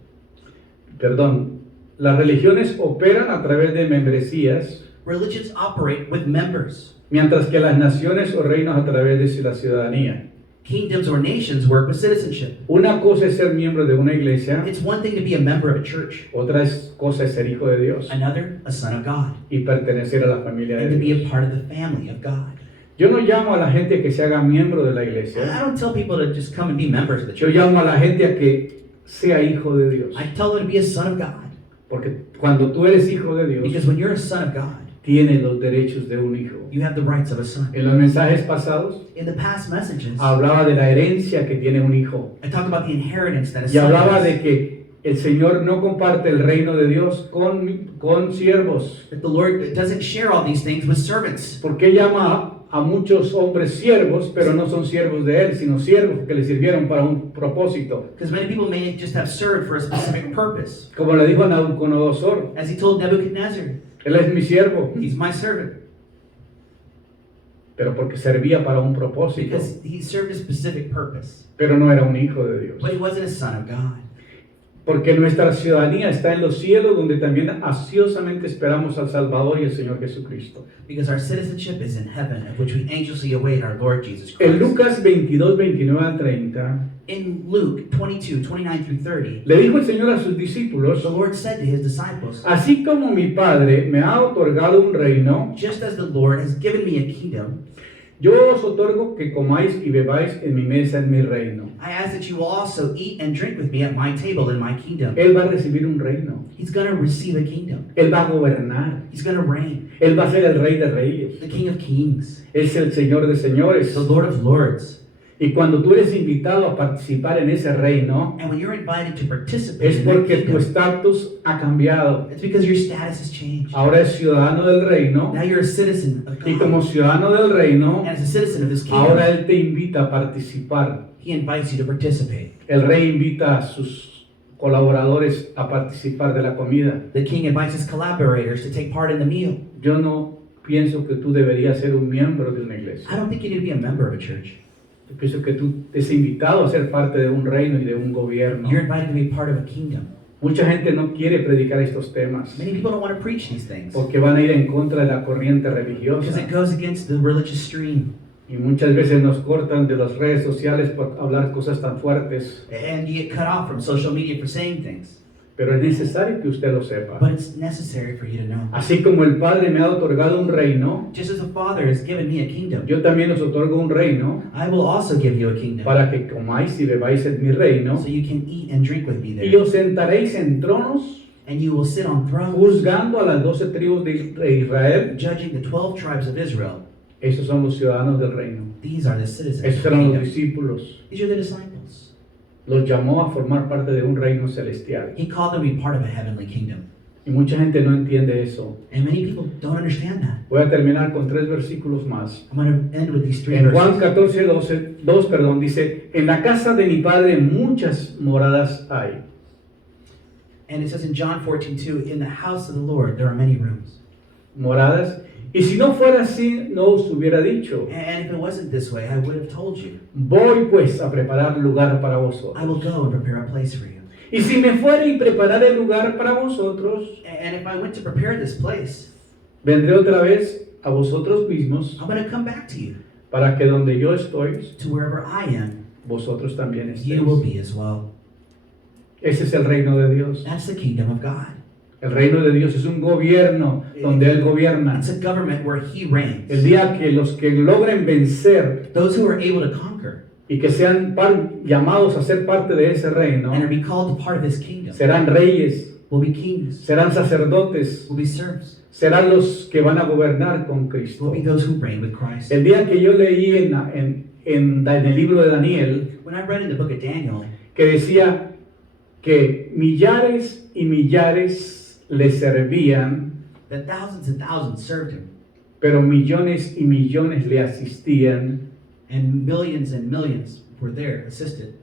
Perdón, las religiones operan a través de membresías, Religions operate with members. mientras que las naciones o reinos a través de la ciudadanía. Kingdoms or nations work with citizenship. Una cosa es ser miembro de una iglesia, It's one thing to be a member of a church, cosa es ser hijo de Dios another, a son of God, y pertenecer a la familia de and to be Dios. a part of the family of God. Yo no llamo a la gente que se haga miembro de la I iglesia, don't tell people to just come and be members of the yo church. llamo a la gente a que sea hijo de Dios. I tell them to be a son of God, Porque cuando tú eres hijo de Dios, because when you're a son of God, tienes los derechos de un hijo. you have the rights of a son. En los mensajes pasados In the past messages, hablaba de la herencia que tiene un hijo. I talked about the inheritance that a Y son hablaba has. de que el Señor no comparte el reino de Dios con siervos. That the Lord doesn't share all these things with servants. Porque llama a muchos hombres siervos, pero no son siervos de Él, sino siervos que le sirvieron para un propósito. Because many people may just have served for a specific purpose. Como le dijo a Nabucodonosor, As he told Nebuchadnezzar, Él es mi siervo, he's my servant. pero porque servía para un propósito, Because he served a specific purpose. pero no era un hijo de Dios. But he wasn't a son of God. Porque nuestra ciudadanía está en los cielos, donde también ansiosamente esperamos al Salvador y al Señor Jesucristo. Because our citizenship is in heaven, of which we anxiously await our Lord Jesus En Christ. Lucas 22, 29 al 30, In Luke 22, 29 through 30, le dijo el Señor a sus discípulos: the Lord said to his disciples, así como mi Padre me ha otorgado un reino, just as the Lord has given me a kingdom, yo os otorgo que comáis y bebáis en mi mesa en mi reino. I ask that you will also eat and drink with me at my table in my kingdom. Él va a recibir un reino. He's going to receive a kingdom. Él va a gobernar. He's going to reign, Él va a ser el Rey de Reyes. the King of Kings, Es el Señor de Señores. the Lord of Lords. Y cuando tú eres invitado a participar en ese reino, And when you're invited to participate es in that porque tu kingdom, estatus ha cambiado. it's because your status has changed. Ahora es ciudadano del reino. Now you're a citizen of Y como God. ciudadano del reino, And as a citizen of this ahora kingdom, Él te invita a participar. he invites you to participate. El rey invita a sus colaboradores a participar de la comida. The king invites his collaborators to take part in the meal. Yo no pienso que tú deberías ser un miembro de una iglesia. I don't think you need to be a member of a church. Yo pienso que tú eres invitado a ser parte de un reino y de un gobierno. You're invited to be part of a kingdom. Mucha gente no quiere predicar estos temas Many people don't want to preach these things porque van a ir en contra de la corriente because religiosa. it goes against the religious stream. Y muchas veces nos cortan de las redes sociales por hablar cosas tan fuertes. And you get cut off from social media for saying things. Pero es necesario que usted lo sepa. But it's necessary for you to know. Así como el Padre me ha otorgado un reino, Just as the Father has given me a kingdom, yo también os otorgo un reino I will also give you a kingdom, para que comáis y bebáis en mi reino. so you can eat and drink with me Y there. os sentaréis en tronos, And you will sit on thrones, juzgando a las 12 tribus de Israel. judging the 12 tribes of Israel. Esos son los ciudadanos del reino. These are the citizens of Esos the eran los kingdom. discípulos. These are the disciples. Los llamó a formar parte de un reino celestial. He called them to be part of a heavenly kingdom. Y mucha gente no entiende eso. And many people don't understand that. Voy a terminar con 3 versículos más. I'm going to end with these 3 En Juan verses. 14, 2, dice: en la casa de mi Padre muchas moradas hay. And it says in John 14:2, in the house of the Lord there are many rooms. Moradas. Y si no fuera así, no os hubiera dicho. And if it wasn't this way, I would have told you. Voy pues a preparar lugar para vosotros. I will go and prepare a place for you. Y si me fuera y prepararé lugar para vosotros, And if I went to prepare this place, vendré otra vez a vosotros mismos, I'm going to come back to you, para que donde yo estoy, to wherever I am, vosotros también estéis. you will be as well. Ese es el reino de Dios. That's the kingdom of God. El reino de Dios es un gobierno donde Él gobierna. It's a government where He reigns. El día que los que logren vencer Those who are able to conquer y que sean llamados a ser parte de ese reino, and be called a part of His kingdom serán reyes, will be kings, serán sacerdotes, will be serfs, serán los que van a gobernar con will Cristo. be those who reign with Christ. El día que yo leí en el libro de Daniel, When I read in the book of Daniel, que decía que millares y millares le servían, that thousands and thousands served Him, pero millones y millones le asistían, and millions were there, assisted.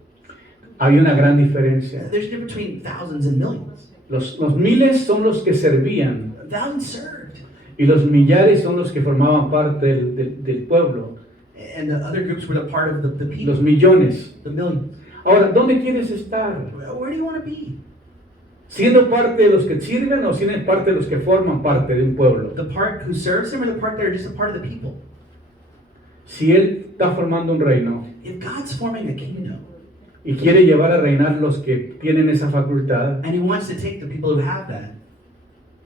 había una gran diferencia. There's a difference between thousands and millions. Los miles son los que servían Thousands served, y los millares son los que formaban parte del pueblo, and the other groups were the part of the people, los millones. the millions. Ahora, ¿dónde quieres estar? Where do you want to be? ¿Siendo parte de los que sirven o siendo parte de los que forman parte de un pueblo? The part who serves Him or the part that are just a part of the people? Si Él está formando un reino If God's forming a kingdom y quiere llevar a reinar los que tienen esa facultad, and He wants to take the people who have that,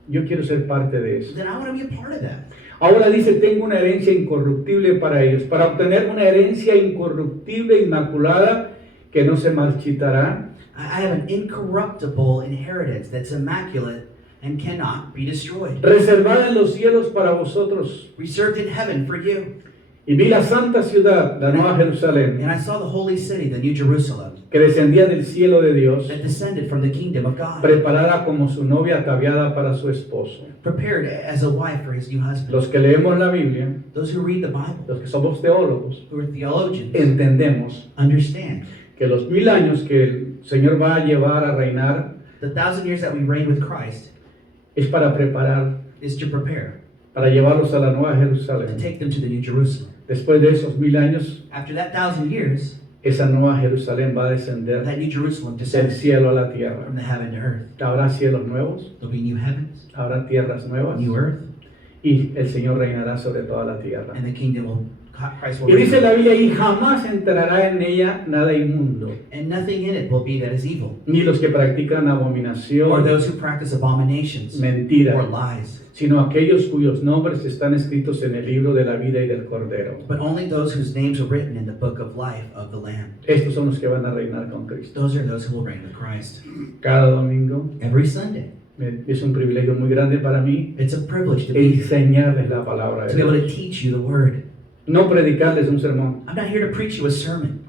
yo quiero ser parte de eso. then I want to be a part of that. Ahora dice, tengo una herencia incorruptible para ellos, para obtener una herencia incorruptible, inmaculada, que no se marchitará, I have an incorruptible inheritance that's immaculate and cannot be destroyed, reservada en los cielos para vosotros. reserved in heaven for you. Y vi la santa ciudad, la Nueva Jerusalén, And I saw the holy city, the New Jerusalem, que descendía del cielo de Dios, that descended from the kingdom of God, preparada como su novia ataviada para su esposo. prepared as a wife for His new husband. Los que leemos la Biblia, Those who read the Bible, los que somos teólogos, who are theologians, entendemos understand que los 1000 años que el Señor va a llevar a reinar the 1,000 years that we reign with Christ es para preparar, is to prepare, para llevarlos a la Nueva to Jerusalén. take them to the New Jerusalem. Después de esos 1000 años, After that 1,000 years, esa Nueva Jerusalén va a descender that New Jerusalem del descends cielo a la tierra. from the heaven to earth. Habrá cielos nuevos, There'll be new heavens, habrá tierras nuevas new earth, y el Señor reinará sobre toda la tierra. and the kingdom will, Christ will Y dice reign. la Biblia, y jamás entrará en ella nada inmundo, And nothing in it will be that is evil, ni los que practican or abominación, those who practice abominations, mentira, or lies, sino aquellos cuyos nombres están escritos en el libro de la vida y del Cordero. but only those whose names are written in the book of life of the Lamb. Estos son los que van a reinar con Cristo. Those are those who will reign with Christ. Cada domingo Every Sunday, es un privilegio muy grande para mí it's a privilege to be here, enseñarles la palabra to de be able Dios. to teach you the word. No predicarles un sermón. I'm not here to preach you a sermon.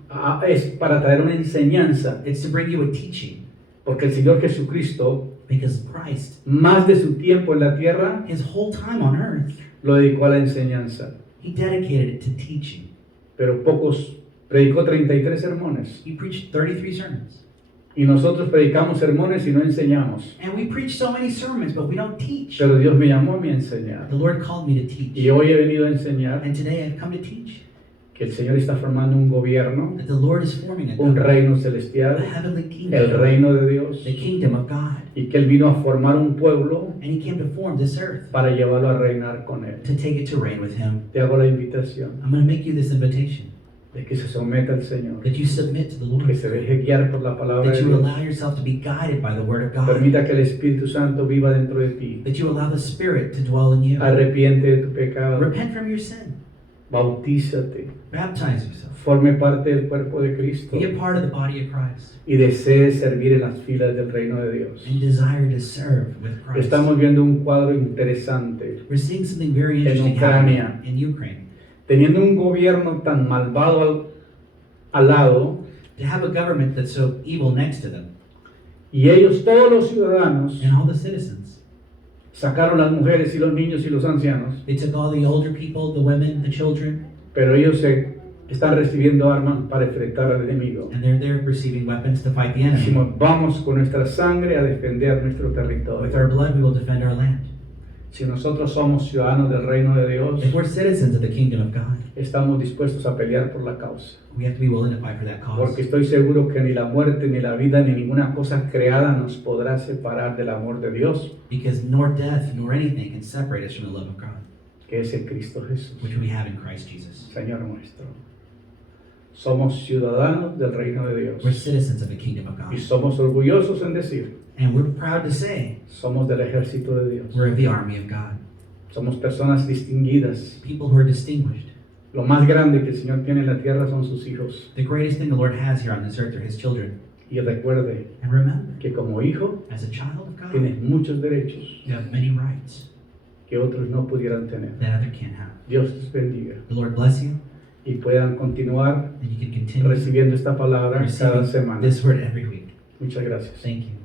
Es para traer una enseñanza, It's to bring you a teaching, porque el Señor Jesucristo, because Christ, más de su tiempo en la tierra, His whole time on earth, lo dedicó a la enseñanza. He dedicated it to teaching. Pero predicó 33 sermones. He preached 33 sermons. Y nosotros predicamos sermones y no enseñamos. And we preach so many sermons, but we don't teach. Pero Dios me llamó a mí a enseñar. The Lord called me to teach. Y hoy he venido a enseñar And today I've come to teach que el Señor está formando un gobierno, that the Lord is forming a un government, reino a celestial, heavenly el kingdom, reino de Dios, the kingdom of God. y que Él vino a formar un pueblo And He came to form this earth, para llevarlo a reinar con Él. to take it to reign with Him. Te hago la invitación I'm going to make you this invitation, de que se someta al Señor, that you submit to the Lord, que se deje guiar por la palabra that de you Dios. allow yourself to be guided by the Word of God, Permita que el Espíritu Santo viva dentro de ti. that you allow the Spirit to dwell in you. Arrepiente de tu pecado, Repent from your sin. bautízate, Baptize yourself. forme parte del cuerpo de Cristo Be a part of the body of Christ y desee servir en las filas del reino de Dios. and desire to serve with Christ. Estamos viendo un cuadro interesante. We're seeing something very En interesting Ucrania. happening in Ukraine. Teniendo un gobierno tan malvado al lado, To have a government that's so evil next to them, y ellos, todos los ciudadanos, and all the citizens. sacaron las mujeres y los niños y los ancianos, They took all the older people, the women, the children, pero ellos están recibiendo armas para enfrentar al enemigo. and they're there receiving weapons to fight the enemy. Decimos, vamos con nuestra sangre a defender nuestro With territorio. our blood, we will defend our land. Si nosotros somos ciudadanos del reino de Dios, If we're citizens of the kingdom of God, estamos dispuestos a pelear por la causa. we have to be willing to fight for that cause. Porque estoy seguro que ni la muerte, ni la vida, ni ninguna cosa creada nos podrá separar del amor de Dios, Because nor death nor anything can separate us from the love of God, que es el Cristo Jesús, which we have in Christ Jesus. Señor nuestro. Somos ciudadanos del reino de Dios. We're citizens of the kingdom of Y God. somos orgullosos en decir, And we're proud to say somos del ejército de Dios. we're of the army of God. Somos personas distinguidas. People who are distinguished. Lo más grande que el Señor tiene en la tierra son sus hijos. The greatest thing the Lord has here on this earth are his children. Y recuerde And remember, que como hijo as a child of God, tienes muchos derechos you have many rights que otros no pudieran tener. that other can't have. Dios les bendiga The Lord bless you, y puedan continuar and you can continue recibiendo esta palabra cada receiving semana. this word every week. Muchas gracias. Thank you.